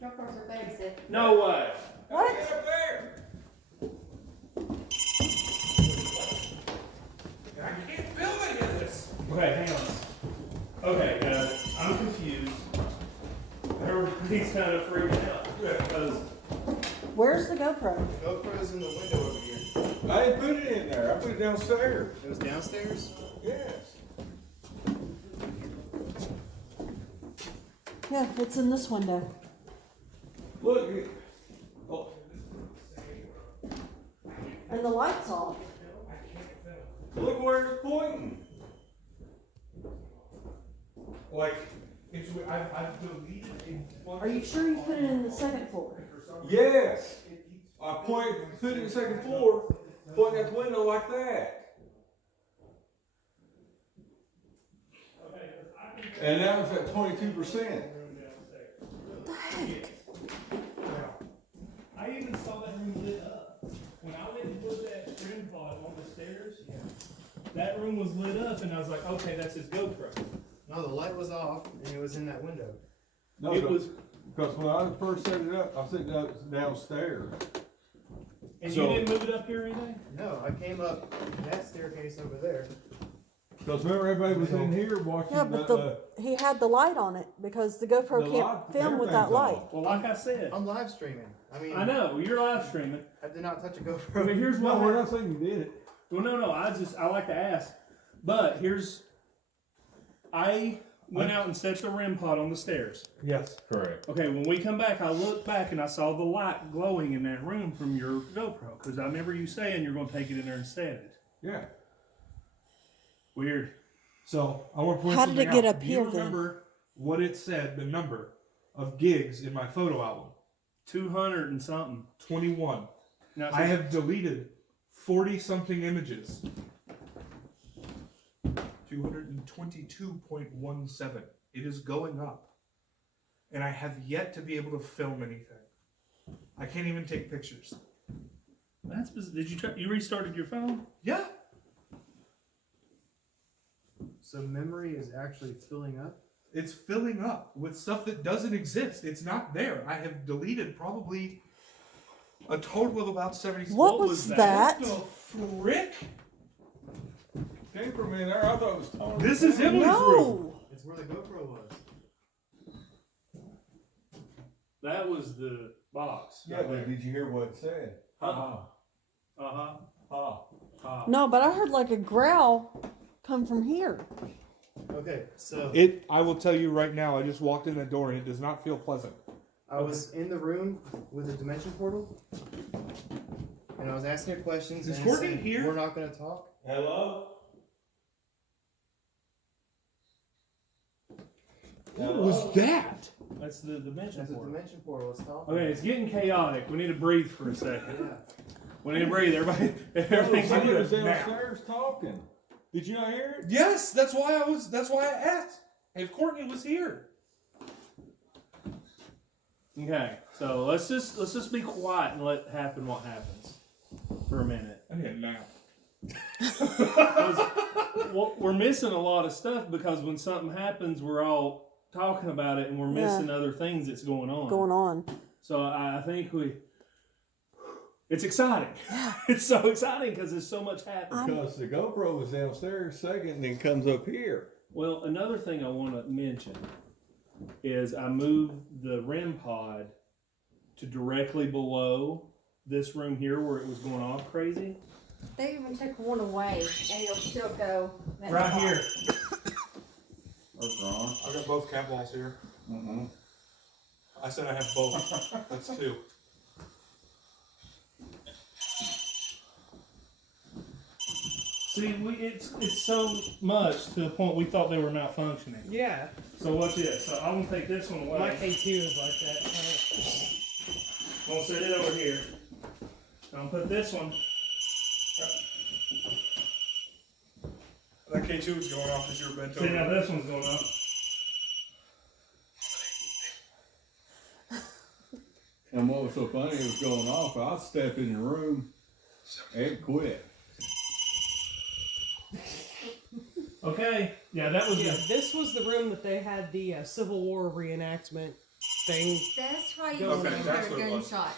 GoPros are there, he said. No way. What? Get up there. I can't film any of this. Okay, hang on. Okay, guys, I'm confused. Everybody's kind of freaking out because Where's the GoPro? The GoPro's in the window over here. I didn't put it in there. I put it downstairs. It was downstairs? Yes. Yeah, it's in this window. Look. Oh, And the light's off. look where it's pointing. Like, I've deleted a bunch Are you of- sure you put it in the 2nd floor? Yes. I put it in the 2nd floor, pointing at the window like that. And that was at 22%. What the heck? I even saw that room lit up. When I went and put that stream pod on the stairs, that room was lit up, and I was like, okay, that's his GoPro. No, the light was off and it was in that window. No, It was, because when I first set it up, I set it up downstairs. and So- you didn't move it up here or anything? No, I came up that staircase over there. Because remember everybody was in here watching Yeah, but he had the light on it because the GoPro The can't light- film with that everything's light. on. Well, like I said, I'm live streaming. I mean, I know you're live streaming. I did not touch a GoPro. But here's No, what we're happened. not saying you did it. Well, no, I like to ask. But I went out and set the REM pod on the stairs. Yes. Correct. Okay, when we come back, I looked back and I saw the light glowing in that room from your GoPro. Because I remember you saying you're going to take it in there and set it. Yeah. Weird. So I want to point How did something it get out. up Do here you then? remember what it said, the number of gigs in my photo album? 200 and something. 21. Now, it I says- have deleted 40 something images. 222.17. It is going up. And I have yet to be able to film anything. I can't even take pictures. That's did you try? You restarted your phone? Yeah. So memory is actually filling up? It's filling up with stuff that doesn't exist. It's not there. I have deleted probably a total of about 70. What was was that? that? The frick? Came from in there. I thought it was Tony. This is Emily's room. No. It's where the GoPro was. That was the box. Yeah, but did you hear what it said? Uh huh. No, but I heard like a growl come from here. Okay, so I will tell you right now, I just walked in the door and it does not feel pleasant. I was in the room with the dimension portal, and I was asking her questions. Is and it Courtney said, here? We're not going to talk. Hello? What was that? That's the dimension That's a portal. dimension portal. Let's talk. Okay, it's getting chaotic. We need to breathe for a second. Yeah. We need to breathe. Everybody, everything's Somebody was good. downstairs talking. Did you not hear it? Yes, that's why I asked if Courtney was here. Okay, so let's just be quiet and let happen what happens for a minute. I need a nap. Well, we're missing a lot of stuff because when something happens, we're all talking about it and we're missing other things that's going on. So I think it's exciting. It's so exciting because there's so much happening. Because the GoPro was downstairs second, and then comes up here. Well, another thing I want to mention is I moved the REM pod to directly below this room here where it was going off crazy. They even took one away, and it'll still go. that Right far. here. What's wrong? I got both cat balls here. Mm-hmm. I said I have both. That's 2. See, it's so much to the point we thought they were malfunctioning. Yeah, So watch this. So I'm gonna take this one away. my K2 is like that. I'm gonna set it over here. I'm gonna put this one. That K2 is going off as you were bent See, now over. this one's going up. And what was so funny, it was going off. I stepped in the room and quit. Okay. Yeah, that was Yeah, the. this was the room that they had the Civil War reenactment thing. That's why you Okay, said that's you what heard it a was. gunshot.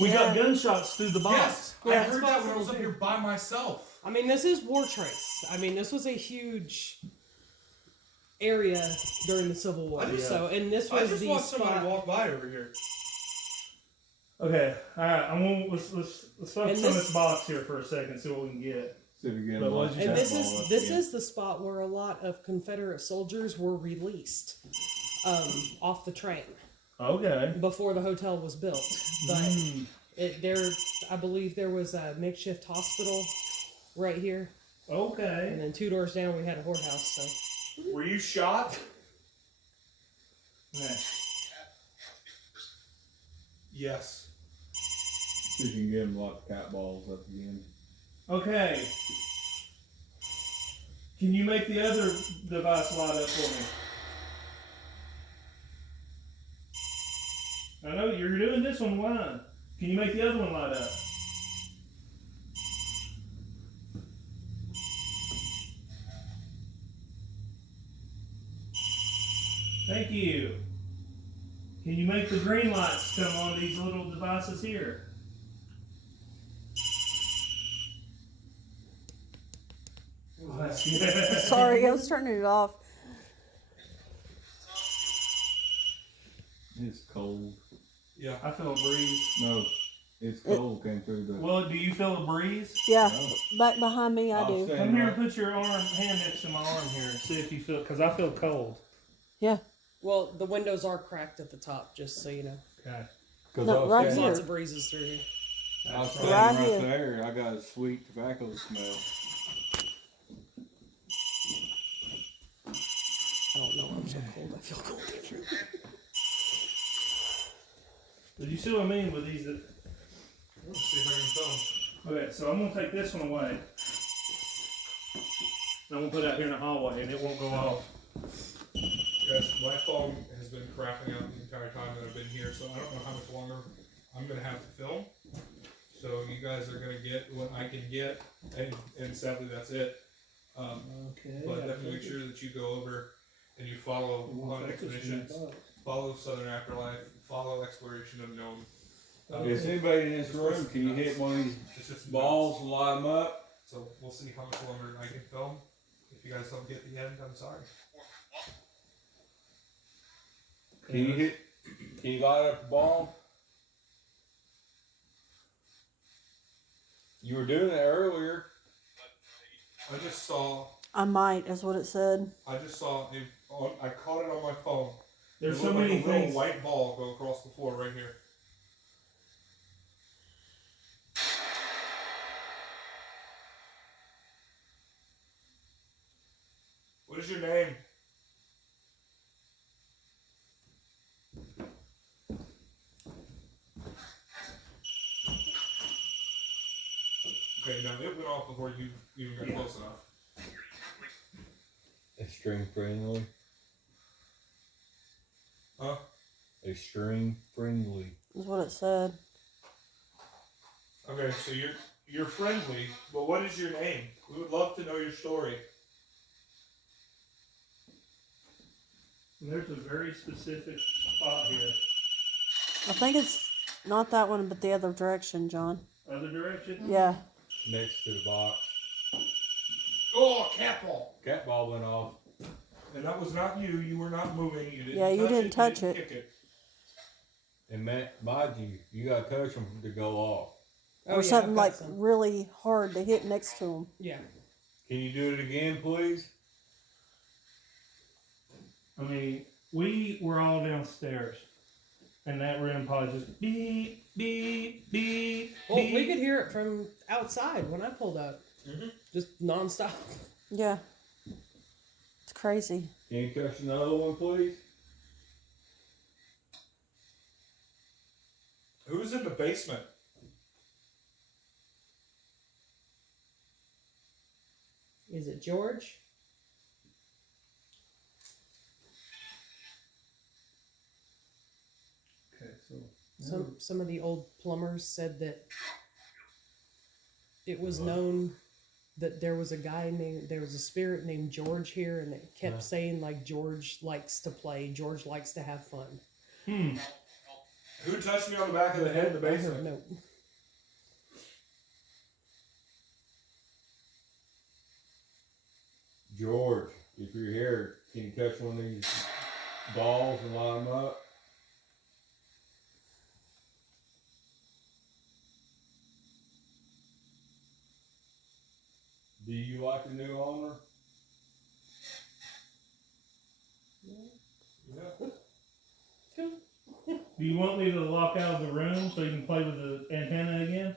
We got Yeah. gunshots through the box. Yes, I Yeah, heard it's that when I was possible, up here too. by myself. I mean, this is War Trace. I mean, this was a huge area during the Civil War. I just- So, and this I was just the watched somebody spot. walk by over here. Okay. All right. let's focus And on this- this box here for a second. See what we can get. See if we get But a what lot did you And say? this is the spot where a lot of Confederate soldiers were released off the train Okay. before the hotel was built. But Mm. I believe there was a makeshift hospital right here, and Okay. then 2 doors down we had a whorehouse. So Were you shot? Yeah. Yes. See if you can get them lots of cat balls up again. Okay. Can you make the other device light up for me? I know you're doing this one line. Can you make the other one light up? Thank you. Can you make the green lights come on these little devices here? Oh, that's good. Sorry, I was turning it off. It's cold. Yeah. I feel a breeze. No, it's cold. Came through the. Well, do you feel a breeze? Yeah, No. back behind me, I I'll do. stand Come here right- and put your hand next to my arm here and see if you feel, because I feel cold. Yeah, well, the windows are cracked at the top, just so you know. Okay. 'Cause No, I was right There's standing- here. lots of breezes through here. I was That's standing Right right, here. there. I got a sweet tobacco smell. I don't know. I'm so cold. I feel cold. But you see what I mean with these? Let's see if I can film. Okay, so I'm going to take this one away. And I'm going to put it out here in the hallway and it won't go off. Guys, my phone has been crapping out the entire time that I've been here, so I don't know how much longer I'm gonna have to film. So you guys are gonna get what I can get, and sadly that's it. Okay. But definitely make sure that you go over and you follow Haunted Expeditions, follow Southern Afterlife, follow Exploration Unknown. Is anybody in this room? Can you hit one of these It's just balls and light them up? So we'll see how much longer I can film. If you guys don't get the end, I'm sorry. Can you hit? Can you light up the ball? You were doing it earlier. I just saw I might, is what it said. I caught it on my phone. There's It so looked like many a little things. white ball go across the floor right here. What is your name? Okay, now it went off before you even got Yeah. close enough. Extreme friendly. Huh? Extreme friendly. Is what it said. Okay, so you're friendly, but what is your name? We would love to know your story. There's a very specific spot here. I think it's not that one, but the other direction, John. Other direction? Yeah. Next to the box. Oh, cat ball! Cat ball went off. And that was not you. You were not moving. You didn't. Yeah, you touch didn't it, touch you didn't it. Kick it. And mind you gotta touch them to go off. Or yeah, something I've got like some. really hard to hit next to them. Yeah. Can you do it again, please? I mean, we were all downstairs, and that REM pod just beep, beep, beep, Well, beep. we could hear it from outside when I pulled up. Mhm. Just nonstop. Yeah. It's crazy. Can you touch another one, please? Who's in the basement? Is it George? Okay, so Some of the old plumbers said that it was known that there was a spirit named George here, and it kept saying like George likes to play, George likes to have fun. Who touched me on the back of the head in the I heard basement? no. George, if you're here, can you touch one of these balls and line them up? Do you like the new owner? Yeah. do you want me to lock out of the room so you can play with the antenna again?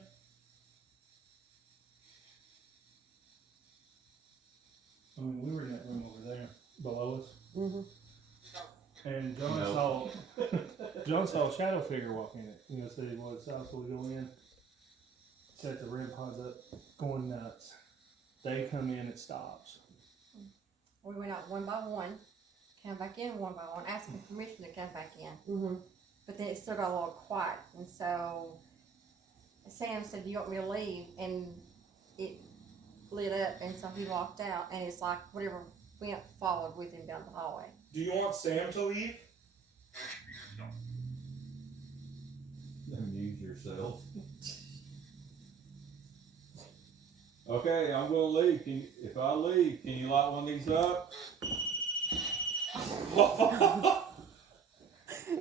I mean, we were in that room over there below us, Hmm. and John saw a shadow figure walking in it. You know, said he was south, so we go in, set the REM pods up, going nuts. They come in, it stops. We went out one by one, came back in one by one, asking permission to come back in. Mm-hmm. But then it still got a little quiet, and so Sam said, "Do you want me to leave?" And it lit up, and so he walked out, and it's like whatever went followed with him down the hallway. Do you want Sam to leave? Amuse yourself. Okay, I'm gonna leave. If I leave, can you light one of these up?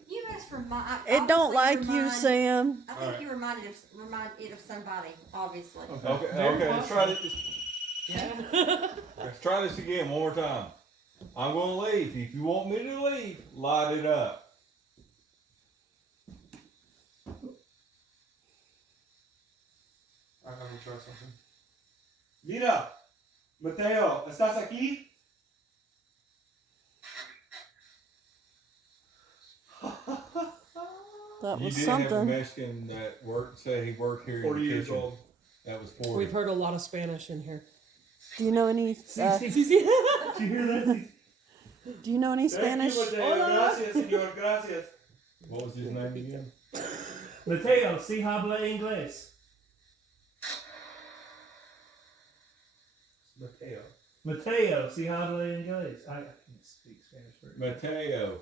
You just remind. It don't like you, Sam. I think Alright. you remind it of somebody, obviously. Okay, let's try this. Yeah. Let's try this again one more time. I'm gonna leave. If you want me to leave, light it up. I'm gonna try something. Vida, Mateo, ¿estás aquí? That You was did have a something. Mexican that said he worked here. 40 in the years kitchen. old. That was 40. We've heard a lot of Spanish in here. Do you know any? Did you hear that? Do you know any Spanish? Thank you, Mateo. Gracias, señor. Gracias. What was his name again? Mateo, si habla inglés. Mateo. Mateo, si habla inglés. I can't speak Spanish very well. Mateo.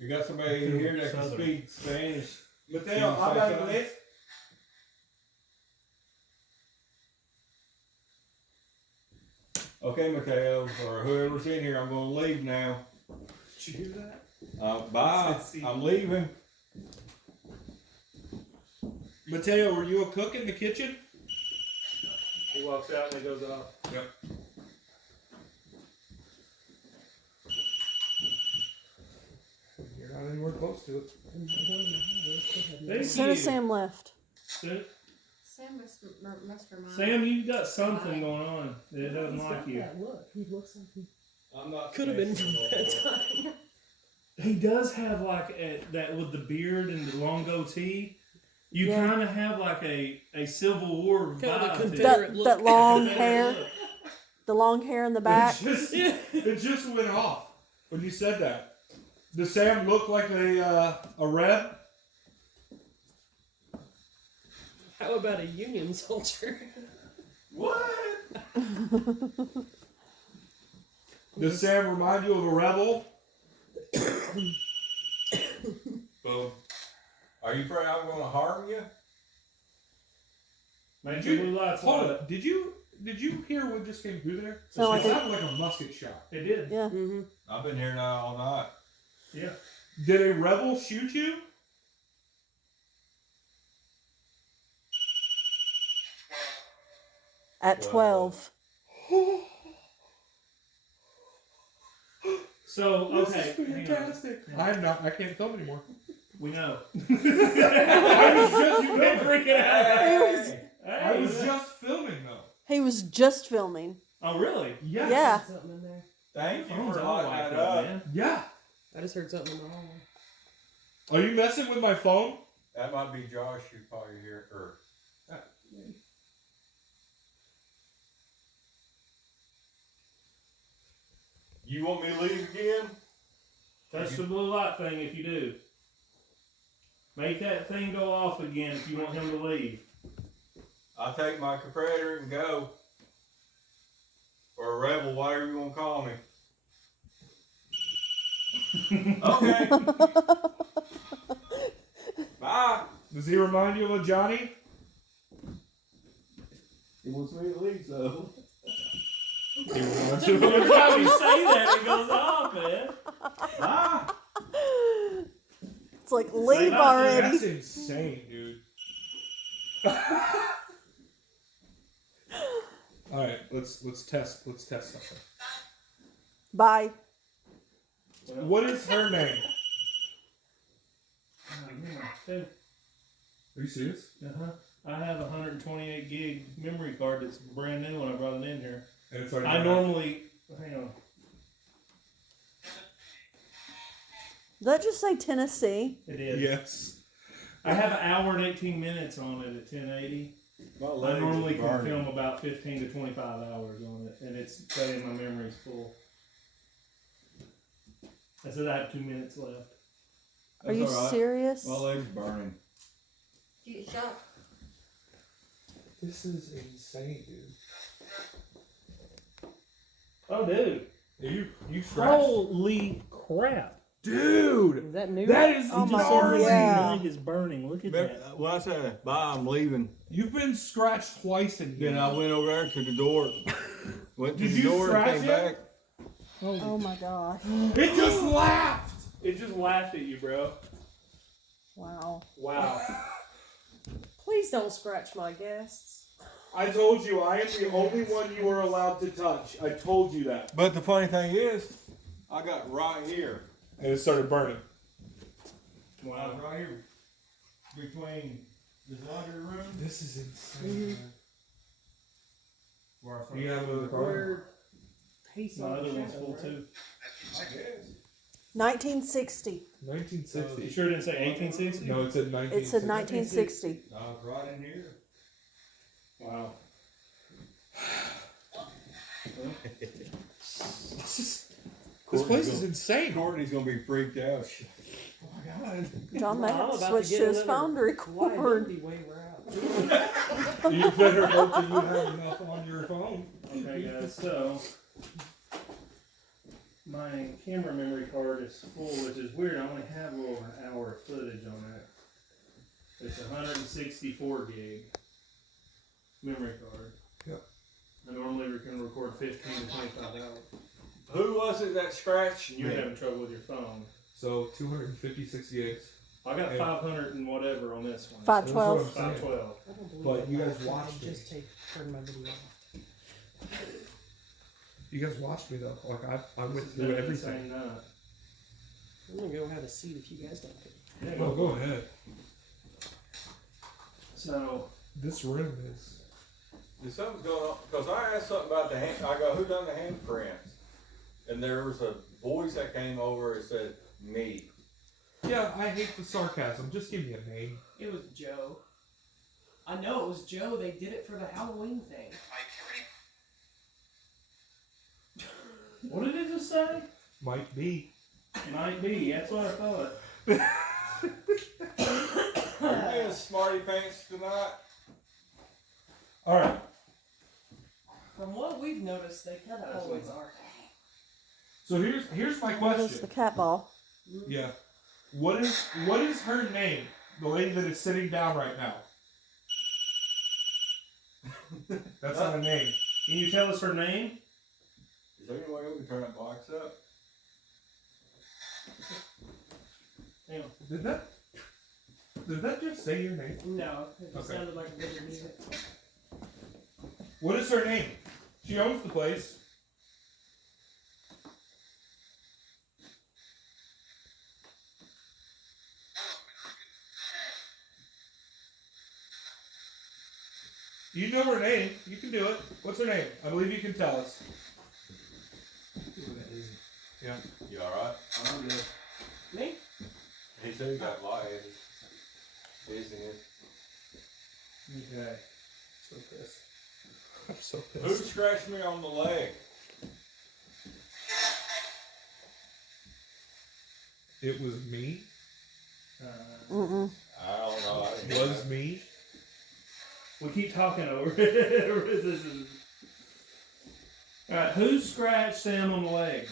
You got somebody in here that can Southern. speak Spanish? Mateo, Can you say habla something? inglés? Okay, Mateo, or whoever's in here, I'm gonna leave now. Did you hear that? Bye. Let's see. I'm leaving. Mateo, were you a cook in the kitchen? He walks out and he goes off. Yep. You're not anywhere close to it. Thank As soon as you. Sam left. Sam, Sam must remind. Sam, you got something going on that doesn't He's like got you. that look. He looks like he I'm not. could have been from Spanish that no more. time. He does have like that with the beard and the long goatee. You Yeah. kind of have like a Civil War Kind of a vibe to it. Confederate look. That long Confederate hair. look. The long hair in the back. It just went off when you said that. Does Sam look like a Reb? How about a Union soldier? What? Does Sam remind you of a rebel? So, are you afraid I'm gonna harm you? Make your blue lights Hold light up. up. Did you hear what just came through there? Sound It like a- sounded like a musket shot. It did. Yeah. Mm-hmm. I've been here now all night. Yeah. Did a rebel shoot you? At 12. So This okay, is hang on. fantastic. I can't film anymore. We know. I was just You've been filming. freaking out. He was- I was just filming though. He was just filming. Oh really? Yes. Yeah. Something in there. Thank you Phone's for all lighting like that that, up. man. Yeah. I just heard something in the hallway. Are you messing with my phone? That might be Josh who probably hear or you want me to leave again? Touch the blue light thing if you do. Make that thing go off again if you want him to leave. I'll take my Confederate and go. Or a rebel, whatever you want to call me. Okay. Bye. Does he remind you of a Johnny? He wants me to leave, so. He reminds you of Every a time you say that, it goes off, man. Bye. It's like, leave nothing. already. That's insane, dude. All right, let's test something. Bye. What is her name? Uh-huh. Are you serious? I have a 128 gig memory card that's brand new when I brought it in here. And it's already I normally, hang on. Did that just say Tennessee? It is. Yes. I have an hour and 18 minutes on it at 1080. My I legs normally are can burning. film about 15 to 25 hours on it, and it's saying my memory's full. I said I have 2 minutes left. Are That's you all right. serious? My legs burning. You get shot. This is insane, dude. Oh, dude. You scratched? Holy crap. Dude! Is that new? That is Oh my gnarly. God, yeah. Leg is burning. Look at that. When I said bye, I'm leaving. You've been scratched twice in here. Then I went over there to the door. Went to Did the you door and scratch came it? back. Oh my gosh. It just laughed! It just laughed at you, bro. Wow. Wow. Please don't scratch my guests. I told you, I am the only one you are allowed to touch. I told you that. But the funny thing is, I got right here. And it started burning. Wow. Right here between the laundry room. This is insane, Where I man. You have another card? Where Pacey My other one's Shadow, full right? too. I guess. 1960. 1960. You sure didn't say 1860? No, it said 1960. It said 1960. I was right in here. Wow. This place is insane. Courtney's gonna be freaked out. Oh my god. John may Well, have I'm to about switch get to his another phone to record. liability waiver out. You better hope that you have enough on your phone. Okay, guys, so my camera memory card is full, which is weird. I only have a little over an hour of footage on it. It's 164 gig memory card. Yep. I normally can record 15 to 25 hours. Who was it that scratched You're me? having trouble with your phone. So 256 gigs. I got Yeah. 500 and whatever on this one. 512. That's what I'm saying. 512. I don't believe But that. you guys I watched just turn my video off. You guys watched me though. Like I This went has through been an everything. insane night. I'm gonna go have a seat if you guys don't care. Yeah, No, go ahead. So, This room is. There's something going on because I asked something about the hand. I go, who done the handprints? And there was a voice that came over and said, "Me." Yeah, I hate the sarcasm. Just give me a name. It was Joe. I know it was Joe. They did it for the Halloween thing. What did it just say? Might be. Might be. That's what I thought. Are you being smarty pants tonight? All right. From what we've noticed, they kind of always are. So here's my What is question. the cat ball? Yeah. What is her name? The lady that is sitting down right now. That's not a name. Can you tell us her name? Is there any way we can turn that box up? Hang on. Did that just say your name? No, it just Okay. sounded like a bit of music. What is her name? She owns the place. You know her name. You can do it. What's her name? I believe you can tell us. Yeah. You alright? I'm good. Me? He said he got lightheaded. Dizziness. Okay. So pissed. I'm so Who pissed. scratched me on the leg? It was me. Mm-mm. I don't know. I didn't It was me. We keep talking over it. This is... Alright, who scratched Sam on the leg?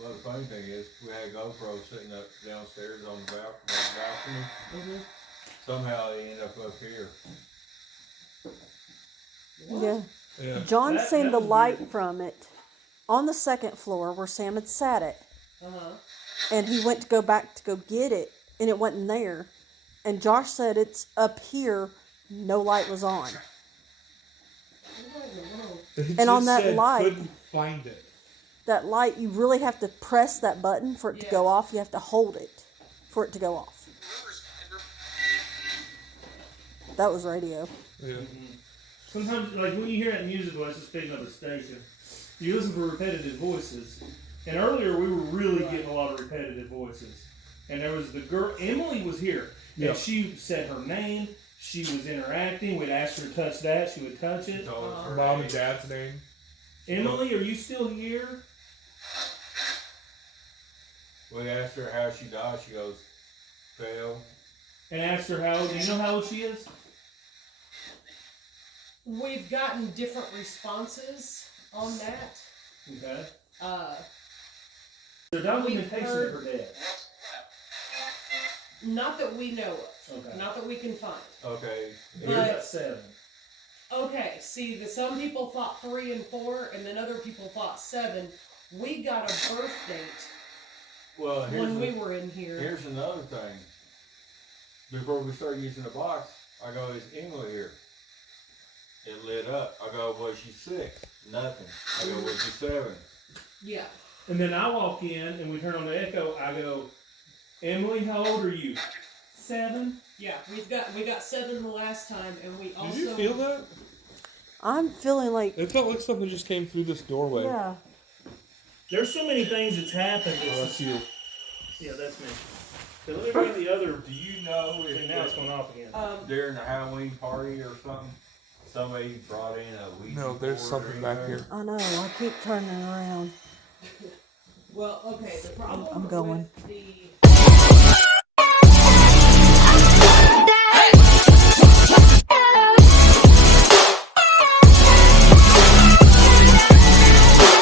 Well, the funny thing is, we had GoPro sitting up downstairs on the balcony. Mm-hmm. Somehow they ended up here. Yeah. Yeah. John That- seen that the was light weird. from it on the second floor where Sam had sat it. Uh-huh. And he went to go back to go get it, and it wasn't there. And Josh said it's up here, no light was on. What in the world? It And on just that said light- couldn't find it. That light, you really have to press that button for it to go Yeah. off. You have to hold it for it to go off. That was radio. Yeah. Sometimes, like when you hear that music voice, speaking of a station, you listen for repetitive voices. And earlier we were really getting a lot of repetitive voices. And there was the girl, Emily was here. Yeah. And she said her name. She was interacting. We'd ask her to touch that. She would touch it. Told us her Mom name. and Dad's name. Emily, are you still here? We asked her how she died. She goes, fell. And asked her how old. Do you know how old she is? We've gotten different responses on that. Okay. We've The documentation heard- of her death. Not that we know of. Okay. Not that we can find. Okay. Here's But- at 7. Okay, see, some people thought 3 and 4, and then other people thought 7. We got a birth date Well, when we were in here. here's another thing. Before we start using the box, I go, is Emily here? It lit up. I go, was she 6? Nothing. I go, was she 7? Yeah. And then I walk in and we turn on the echo. I go, Emily, how old are you? 7. Yeah, we got 7 the last time, and we also. Did you feel that? I'm feeling like, It felt like something just came through this doorway. yeah. There's so many things that's happened. Oh, that's you. Yeah, that's me. So let me bring the other. Do you know And now it's going off again. during the Halloween party or something, somebody brought in a Ouija No, there's board or something back anything? here. I know. I keep turning around. Well, okay, the problem I'm going. with the